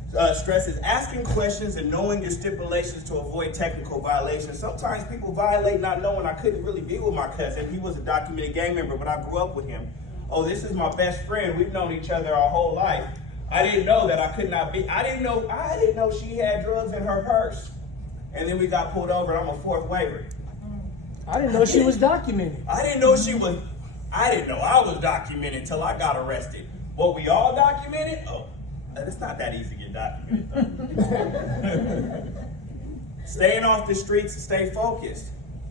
asking questions and knowing your stipulations to avoid technical violations. Sometimes people violate not knowing. I couldn't really be with my cousin. He was a documented gang member, but I grew up with him. Oh, this is my best friend. We've known each other our whole life. I didn't know that I could not be. I didn't know she had drugs in her purse. And then we got pulled over and I'm a fourth waiver. I didn't know she was documented. I didn't know I was documented until I got arrested. What we all documented? Oh, it's not that easy to get documented. Staying off the streets and stay focused.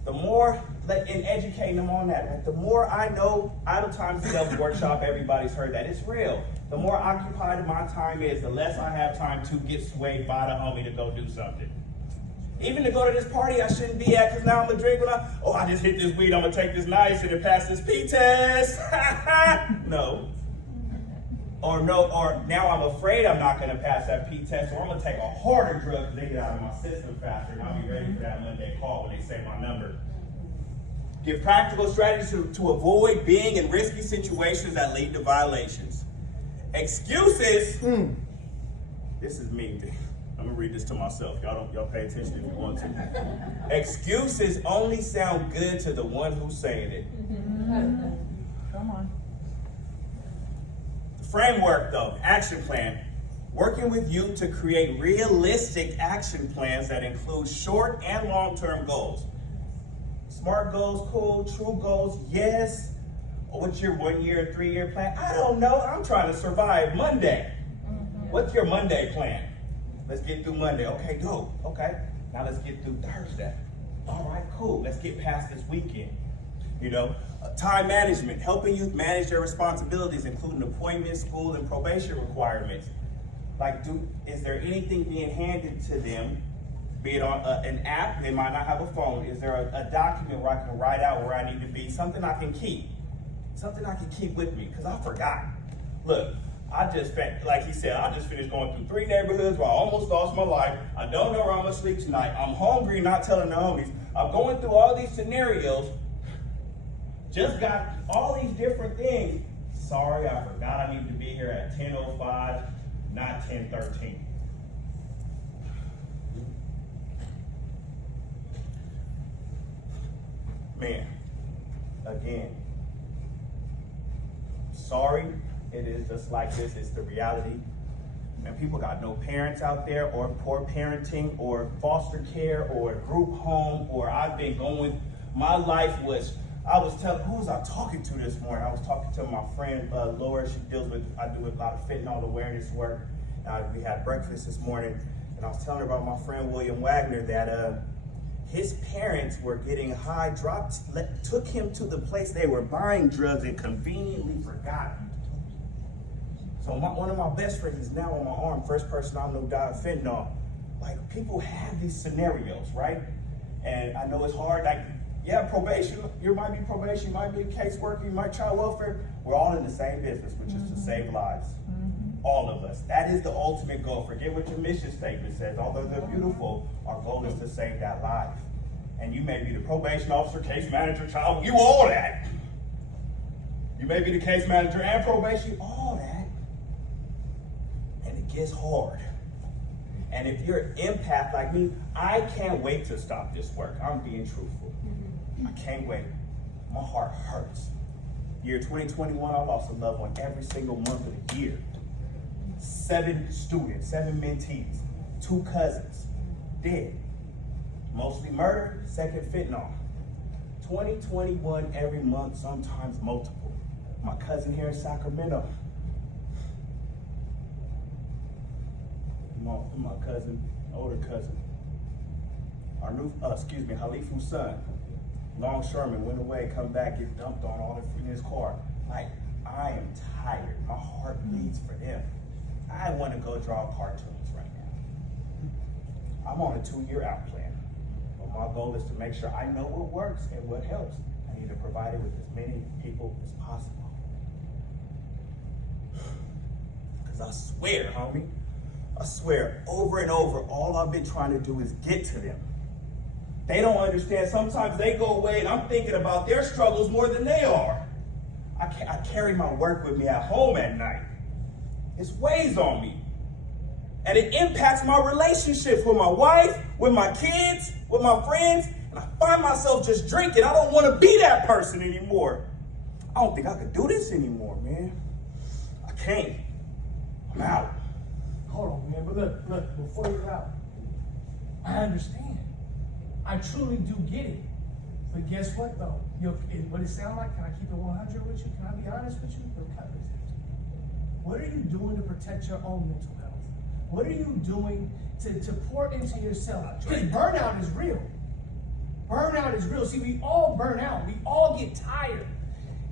The more, and educating them on that. Like, the more I know, Idle Time Sales Workshop, everybody's heard that. It's real. The more occupied my time is, the less I have time to get swayed by the homie to go do something. Even to go to this party I shouldn't be at, because now I'm going to drink when I just hit this weed, I'm going to take this nice and then pass this P test. No. Or now I'm afraid I'm not going to pass that P test, or I'm going to take a harder drug because they get out of my system faster, and I'll be ready for that Monday call when they say my number. Give practical strategies to avoid being in risky situations that lead to violations. Excuses. This is me. I'm gonna read this to myself. Y'all pay attention if you want to. Excuses only sound good to the one who's saying it. Come on. The framework, though, action plan. Working with you to create realistic action plans that include short and long-term goals. SMART goals, cool. True goals, yes. What's your 1 year, 3 year plan? I don't know. I'm trying to survive Monday. What's your Monday plan? Let's get through Monday. Okay, go. Okay. Now let's get through Thursday. All right, cool. Let's get past this weekend. Time management, helping youth manage their responsibilities, including appointments, school, and probation requirements. Is there anything being handed to them, be it on an app? They might not have a phone. Is there a document where I can write out where I need to be? Something I can keep. Something I can keep with me, because I forgot. Look, like he said, I just finished going through 3 neighborhoods where I almost lost my life. I don't know where I'm gonna sleep tonight. I'm hungry, not telling the homies. I'm going through all these scenarios. Just got all these different things. Sorry, I forgot I need to be here at 10:05, not 10:13. Man, again, sorry. It is just like this. It's the reality. And people got no parents out there, or poor parenting, or foster care, or group home, or I've been going. My life was. Who was I talking to this morning? I was talking to my friend Laura. I do a lot of fentanyl awareness work. We had breakfast this morning, and I was telling her about my friend William Wagner that his parents were getting high, took him to the place they were buying drugs and conveniently forgot. So one of my best friends is now on my arm, first person I know died of fentanyl. Like, people have these scenarios, right? And I know it's hard. Probation, you might be probation, you might be a caseworker, you might child welfare. We're all in the same business, which is to save lives. All of us. That is the ultimate goal. Forget what your mission statement says. Although they're beautiful, our goal is to save that life. And you may be the probation officer, case manager, child, you all that. You may be the case manager and probation, all that. And it gets hard. And if you're an empath like me, I can't wait to stop this work. I'm being truthful. I can't wait. My heart hurts. Year 2021, I lost a loved one every single month of the year. 7 students, 7 mentees, 2 cousins, dead. Mostly murder, second fentanyl. 2021 every month, sometimes multiple. My cousin here in Sacramento. My cousin, older cousin. Halifu's son. Longshoreman, went away, come back, get dumped on all in his car. Like, I am tired. My heart bleeds for them. I want to go draw cartoons right now. I'm on a 2-year out plan. But my goal is to make sure I know what works and what helps. I need to provide it with as many people as possible. Because I swear, homie, I swear, over and over, all I've been trying to do is get to them. They don't understand. Sometimes they go away and I'm thinking about their struggles more than they are. I carry my work with me at home at night. it weighs on me. And it impacts my relationships with my wife, with my kids, with my friends. And I find myself just drinking. I don't want to be that person anymore. I don't think I could do this anymore, man. I can't. I'm out. Hold on, man. But look, before you're out, I understand. I truly do get it. But guess what, though? What it sound like? Can I keep it 100 with you? Can I be honest with you? What are you doing to protect your own mental health? What are you doing to pour into yourself? Because burnout is real. Burnout is real. See, we all burn out. We all get tired.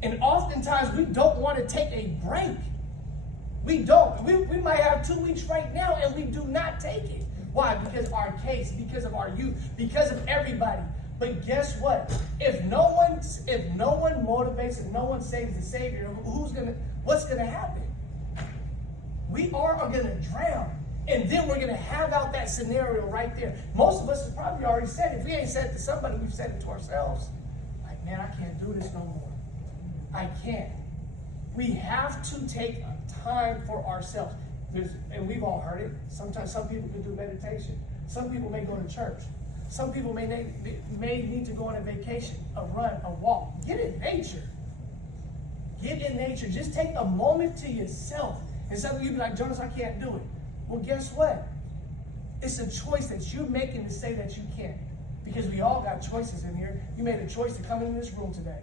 And oftentimes we don't want to take a break. We don't. We might have 2 weeks right now and we do not take it. Why? Because of our case, because of our youth, because of everybody. But guess what? If no one motivates and no one saves the Savior, what's gonna happen? We are gonna drown. And then we're gonna have out that scenario right there. Most of us have probably already said it. If we ain't said it to somebody, we've said it to ourselves. Like, man, I can't do this no more. I can't. We have to take time for ourselves. And we've all heard it. Sometimes some people can do meditation. Some people may go to church. Some people may need to go on a vacation, a run, a walk. Get in nature. Get in nature. Just take a moment to yourself. And some of you be like, Jonas, I can't do it. Well, guess what? It's a choice that you're making to say that you can't. Because we all got choices in here. You made a choice to come into this room today.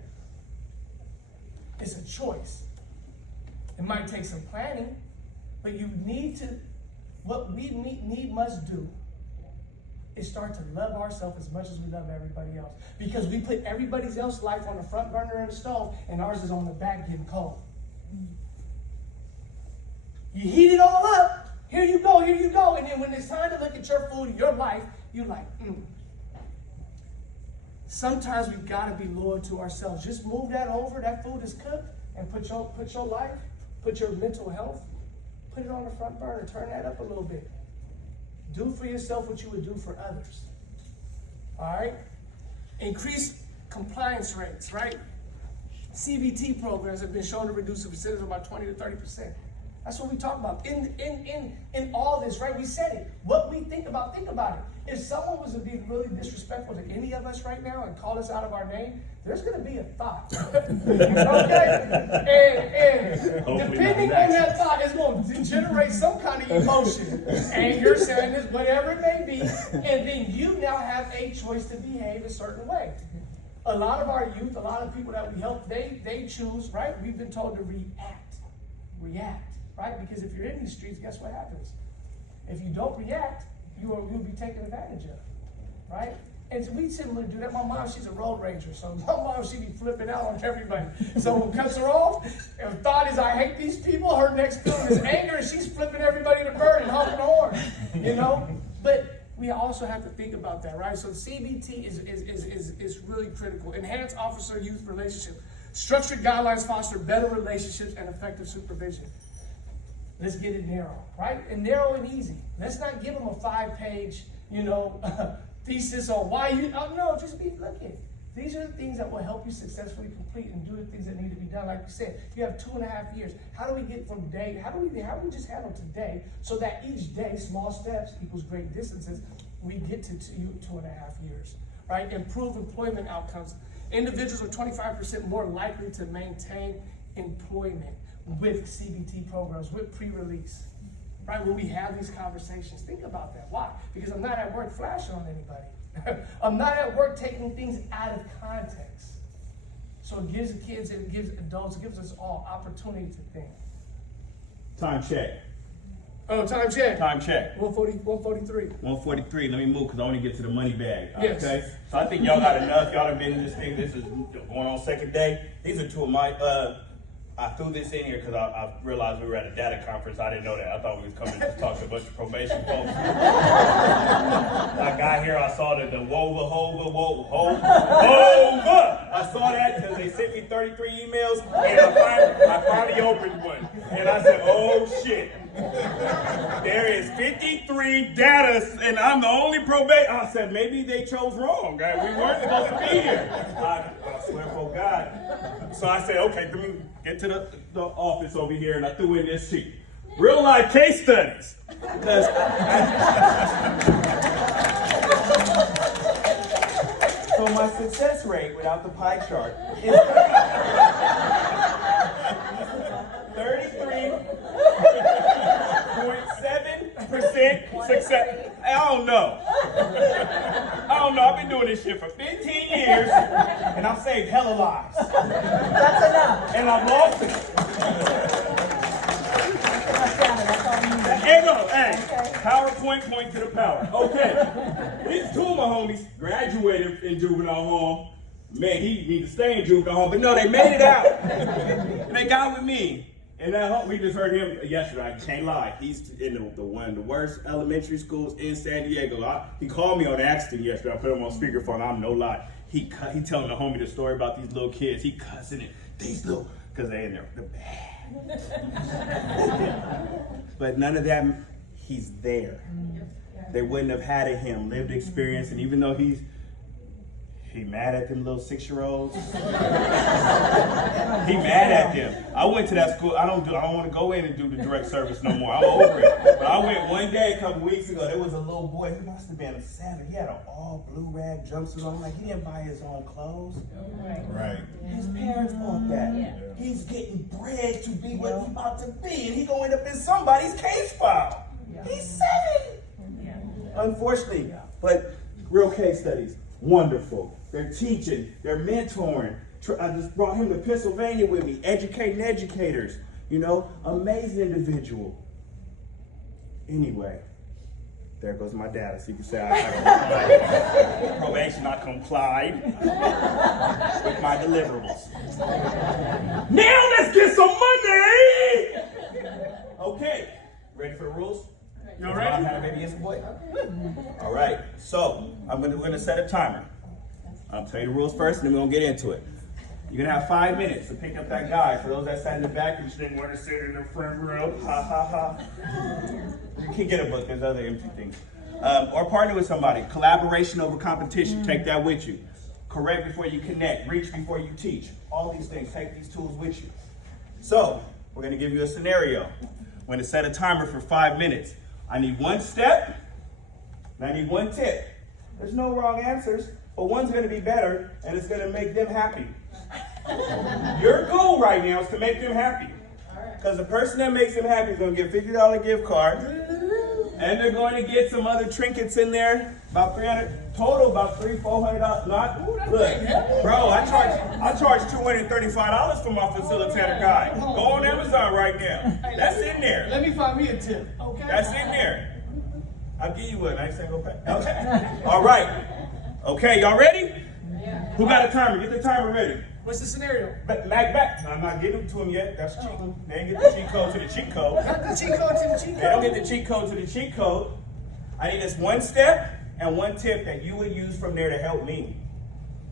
It's a choice. It might take some planning, but you need to, what we must do is start to love ourselves as much as we love everybody else. Because we put everybody else's life on the front burner of the stove, and ours is on the back getting cold. You heat it all up. Here you go, here you go. And then when it's time to look at your food, your life, you're like, Sometimes we've got to be loyal to ourselves. Just move that over, that food is cooked, and put your life, put your mental health, put it on the front burner, turn that up a little bit. Do for yourself what you would do for others. All right? Increase compliance rates, right? CBT programs have been shown to reduce suicide about 20 to 30%. That's what we talk about. In all this, right? We said it. What we think about it. If someone was to be really disrespectful to any of us right now and call us out of our name, there's going to be a thought. Okay? And depending on that thought, it's going to generate some kind of emotion. Anger, sadness, whatever it may be. And then you now have a choice to behave a certain way. A lot of our youth, a lot of people that we help, they choose, right? We've been told to react, right? Because if you're in these streets, guess what happens? If you don't react, you'll be taken advantage of, right? And so we similarly do that. My mom, she's a road ranger, so my mom, she be flipping out on everybody. So when it cuts her off, her thought is, I hate these people. Her next feeling is anger, and she's flipping everybody to bird and honking the horn, you know? But we also have to think about that, right? So CBT is really critical. Enhance officer-youth relationship. Structured guidelines foster better relationships and effective supervision. Let's get it narrow, right? And narrow and easy. Let's not give them a 5-page, thesis on why you, no, just be looking. These are the things that will help you successfully complete and do the things that need to be done. Like you said, you have 2.5 years. How do we get from day, how do we just handle today so that each day, small steps equals great distances, we get to 2.5 years, right? Improve employment outcomes. Individuals are 25% more likely to maintain employment with CBT programs, with pre-release, right? When we have these conversations, think about that. Why? Because I'm not at work flashing on anybody. I'm not at work taking things out of context. So it gives the kids, it gives adults, it gives us all opportunity to think. Time check. Oh, time check. Time check. 143. 143. Let me move because I want to get to the money bag. Yes. Okay. So I think y'all got enough. Y'all have been in this thing. This is going on second day. These are two of my. I threw this in here because I realized we were at a data conference. I didn't know that. I thought we was coming to talk to a bunch of probation folks. I got here. I saw the hova. I saw that because they sent me 33 emails, and I finally opened one. And I said, oh shit. There is 53 data, and I'm the only probation. I said, maybe they chose wrong. We weren't supposed to be here. I swear for God. So I said, okay, let me get to the office over here, and I threw in this sheet. Real life case studies. Because so my success rate without the pie chart is 33.7% success. I don't know. I've been doing this shit for 15 years and I've saved hella lives. That's enough. And I've lost it. Hey, go. Hey, PowerPoint, point to the power. Okay. These two of my homies graduated in juvenile hall. Man, he need to stay in juvenile hall, but no, they made it out. And they got with me. And we just heard him yesterday. I can't lie. He's in the one of the worst elementary schools in San Diego. He called me on accident yesterday. I put him on speakerphone. I'm no lie. He telling the homie the story about these little kids. He cussing it. These little, because they in there. They're bad. But none of that, he's there. They wouldn't have had him, lived experience, and even though he mad at them little 6-year-olds. He mad at them. I went to that school. I don't want to go in and do the direct service no more. I'm over it. But I went one day a couple weeks ago. There was a little boy. He must have been 7. He had an all blue rag jumpsuit on. Like, he didn't buy his own clothes. Right. His parents bought that. He's getting bred to be what he's about to be, and he gonna end up in somebody's case file. He's 7. Unfortunately, but real case studies, wonderful. They're teaching, they're mentoring. I just brought him to Pennsylvania with me, educating educators. Amazing individual. Anyway, there goes my data. So you can say I complied. Probation, I complied with my deliverables. Now let's get some money! Okay, ready for the rules? You ready? Baby is a boy. All right, so we're gonna set a timer. I'll tell you the rules first, and then we're gonna get into it. You're gonna have 5 minutes to pick up that guy. For those that sat in the back and just didn't want to sit in the front row, ha ha ha. You can get a book. There's other empty things. Or partner with somebody. Collaboration over competition. Take that with you. Correct before you connect. Reach before you teach. All these things. Take these tools with you. So we're gonna give you a scenario. We're gonna set a timer for 5 minutes. I need 1 step, and I need 1 tip. There's no wrong answers. But one's going to be better, and it's going to make them happy. Your goal right now is to make them happy. Because the person that makes them happy is going to get a $50 gift card, and they're going to get some other trinkets in there, about $300, total about $400. Look, bro, I charge $235 for my facilitator guide. Go on Amazon right now. That's in there. Let me find me a tip, okay? That's in there. I'll give you one. I ain't saying go pay. Okay. All right. Okay, y'all ready? Yeah. Who got a timer? Get the timer ready. What's the scenario? Back. No, I'm not getting it to him yet. That's cheat. They ain't get the cheat code to the cheat code. Not the cheat code to the cheat code. They don't get the cheat code to the cheat code. I need this 1 step and 1 tip that you would use from there to help me.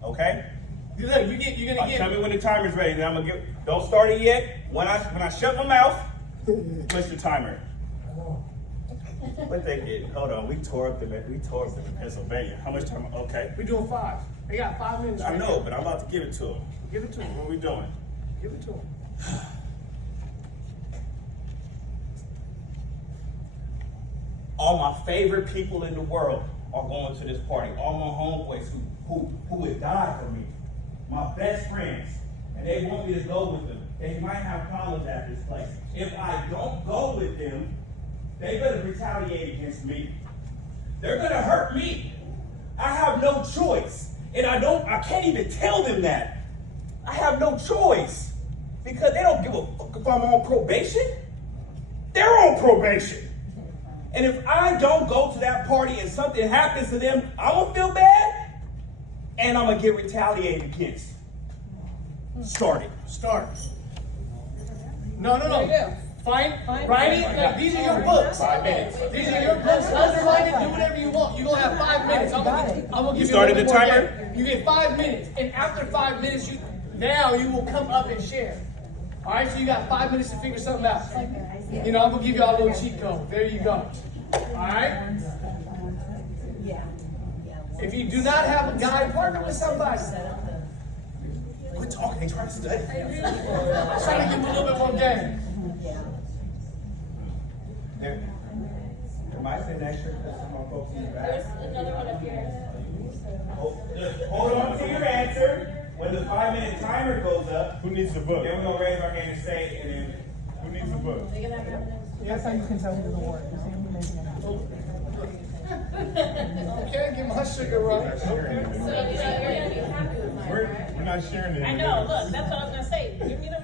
Okay? You're gonna get. Tell me when the timer's ready. Then I'm gonna get. Don't start it yet. When I shut my mouth, push the timer. What they did? Hold on. We tore up them in Pennsylvania. How much time? Okay. We're doing 5. They got 5 minutes. I know, but I'm about to give it to them. Give it to them. What are we doing? Give it to them. All my favorite people in the world are going to this party. All my homeboys who would die for me. My best friends. And they want me to go with them. They might have problems at this place. If I don't go with them, they're going to retaliate against me. They're going to hurt me. I have no choice. And I can't even tell them that. I have no choice. Because they don't give a fuck if I'm on probation. They're on probation. And if I don't go to that party and something happens to them, I'm going to feel bad. And I'm going to get retaliated against. Start it. Start. No. Write it. These are your books. 5 minutes. These are your books. Underline it. Do whatever you want. You're going to have 5 minutes. I'm gonna give you started a the little more timer? time. You get 5 minutes. And after 5 minutes, you will come up and share. All right? So you got 5 minutes to figure something out. I'm going to give you all a little cheat code. There you go. All right? If you do not have a guy, partner with somebody. Quit talking. They trying to study. I'm trying to give them a little bit more game. extra because some of my folks in the back. There's another one up here. Hold on to your answer. When the 5-minute timer goes up, Who needs the book? then we're gonna raise our hand and say, and then Who needs the book? They can have them. That's how you can tell who doesn't work. You see who making it happen. Okay, get my sugar right. So you're gonna be happy with mine, right? We're not sharing it. I know, look, that's what I was gonna say. Give me them.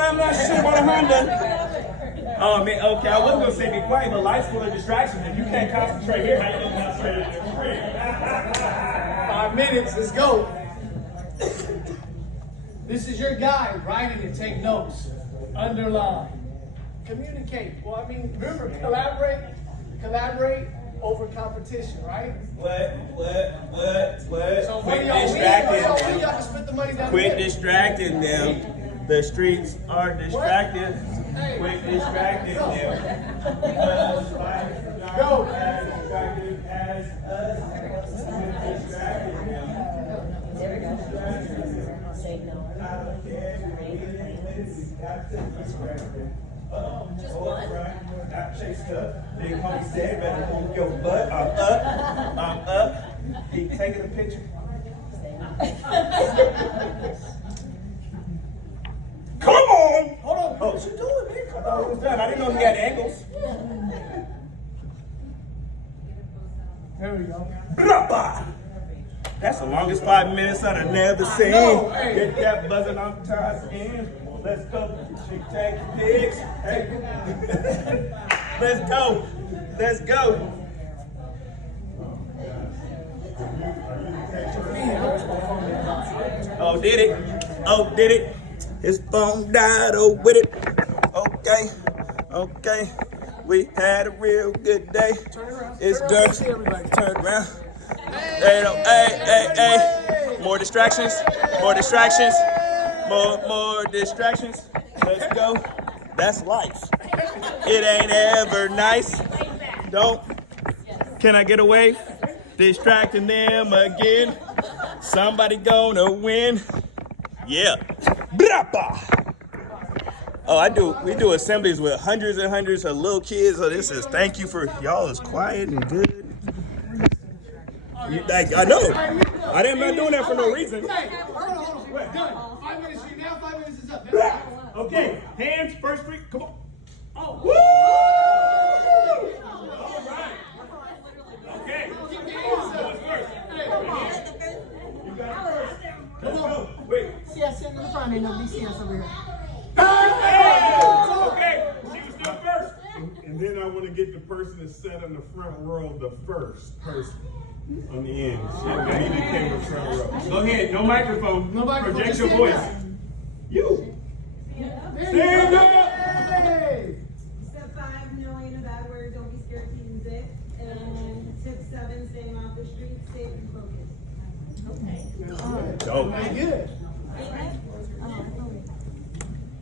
I'm not sure about a Honda. Oh man, okay, I was gonna say be quiet, but life's full of distractions. If you can't concentrate here, how you gonna concentrate in your friend? 5 minutes, let's go. This is your guide. Write it and take notes. Underline. Communicate. Well, I mean, remember, collaborate over competition, right? What? So Quit what y'all distracting y'all them. can split the money down Quit the middle. distracting them. The streets are distracted. Hey. Quit distracting them. Because life is not Go. as distracted as us. Quit distracting them. Say no. I don't care. Just one. Not chased up. Big homie said, better move your butt. I'm up. He taking a picture. Come on! Hold on. Oh, what you doing, man? I thought it was done. I didn't know he had angles. There we go. Brapa! That's the longest 5 minutes I've never seen. know, hey. Get that buzzing on top in. Let's go. Chick take pigs. Hey. Let's go. Let's go. Oh, did it? Oh, did it? His phone died. Oh, with it. Okay. We had a real good day. It's done. Turn around. Hey. More distractions. More distractions. Let's go. That's life. It ain't ever nice. Don't. Can I get a wave? Distracting them again. Somebody gonna win. Yeah. Brapa. Oh, we do assemblies with hundreds and hundreds of little kids. So this is thank you for y'all is quiet and good. I know. I didn't not doing that for no reason. Hey, hold on. Done. 5 minutes from now, 5 minutes is up. Okay, hands first free. Come on. Oh. Woo! All right. Okay. Keep your hands up. First. Hey, You got it first. Let's go. Wait. See us in the front, ain't nobody see us over here. Hey! Okay, she was still first. And then I want to get the person that sat in the front row, the first person on the end. She became the front row. Go ahead, no microphone. No microphone, Project just your stand voice. up. You. Stand up. Hey. Step 5, knowing a bad word, don't be scared to use it. And tip 7, staying off the streets, safe and focused. Dope. Very good.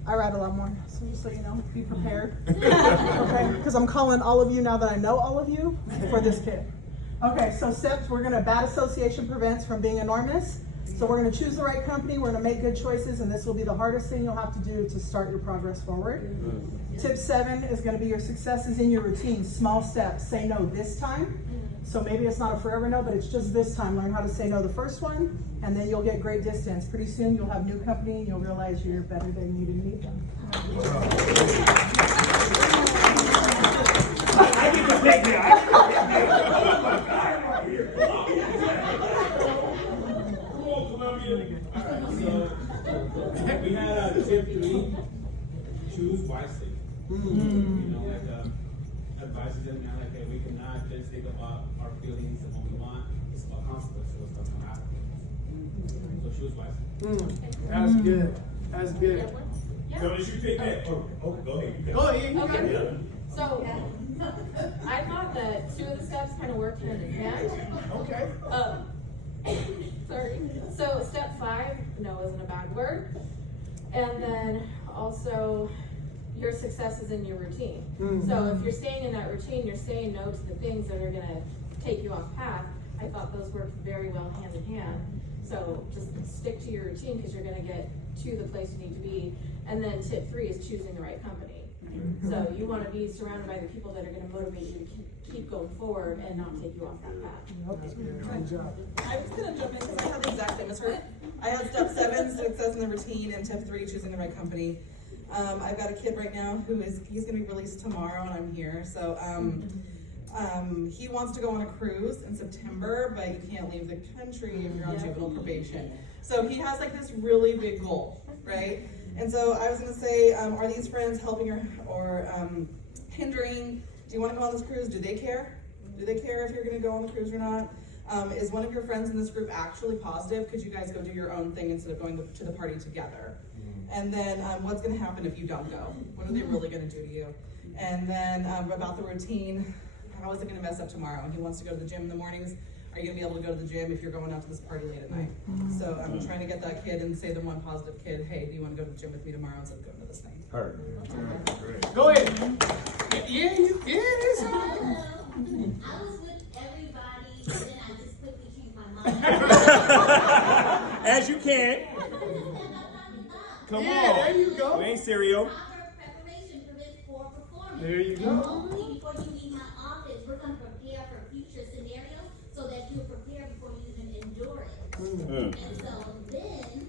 I write a lot more, so just so you know, be prepared. Okay, because I'm calling all of you now that I know all of you for this tip. Okay, so steps, we're gonna, bad association prevents from being enormous. So we're gonna choose the right company, we're gonna make good choices, and this will be the hardest thing you'll have to do to start your progress forward. Tip 7 is gonna be your successes in your routine, small steps. Say no this time. So maybe it's not a forever no, but it's just this time. Learn how to say no the first one, and then you'll get great distance. Pretty soon you'll have new company and you'll realize you're better than you didn't need them. I get to take that. We had tip 3, choose wisely. You know, advises them, like, hey, we cannot just think about our feelings and what we want. It's about consequences, what's going to come after. So choose wisely. That's good. That's good. So did you take that? Oh, go ahead. Go ahead. You got Okay. it. So, I thought that 2 of the steps kind of worked hand in hand. Okay. Sorry. So, step 5, no isn't a bad word. And then also, your success is in your routine. So, if you're staying in that routine, you're saying no to the things that are going to take you off path. I thought those worked very well hand in hand. So, just stick to your routine because you're going to get to the place you need to be. And then tip 3 is choosing the right company. So you wanna be surrounded by the people that are gonna motivate you to keep going forward and not take you off that path. Good job. I was gonna jump in because I have the exact same as her. I have step 7, success in the routine, and step 3, choosing the right company. I've got a kid right now he's gonna be released tomorrow, and I'm here. So he wants to go on a cruise in September, but you can't leave the country if you're on juvenile probation. So he has like this really big goal, right? And so I was gonna say, are these friends helping or hindering? Do you want to go on this cruise? Do they care? Do they care if you're gonna go on the cruise or not? Is one of your friends in this group actually positive? Could you guys go do your own thing instead of going to the party together? And then what's gonna happen if you don't go? What are they really gonna do to you? And then about the routine, how is it gonna mess up tomorrow? He wants to go to the gym in the mornings. Are you gonna be able to go to the gym if you're going out to this party late at night? So I'm trying to get that kid and say the one positive kid, hey, do you wanna go to the gym with me tomorrow instead of going to this thing? Heard. Go ahead. Yeah, it is. I was with everybody, and then I just quickly changed my mind. As you can. Come Yeah, on. there you go. We ain't cereal. Proper preparation prevents poor performance. There you go. Only before you leave my office, we're gonna prepare for future scenarios so that you're prepared before you even endure it. And so then,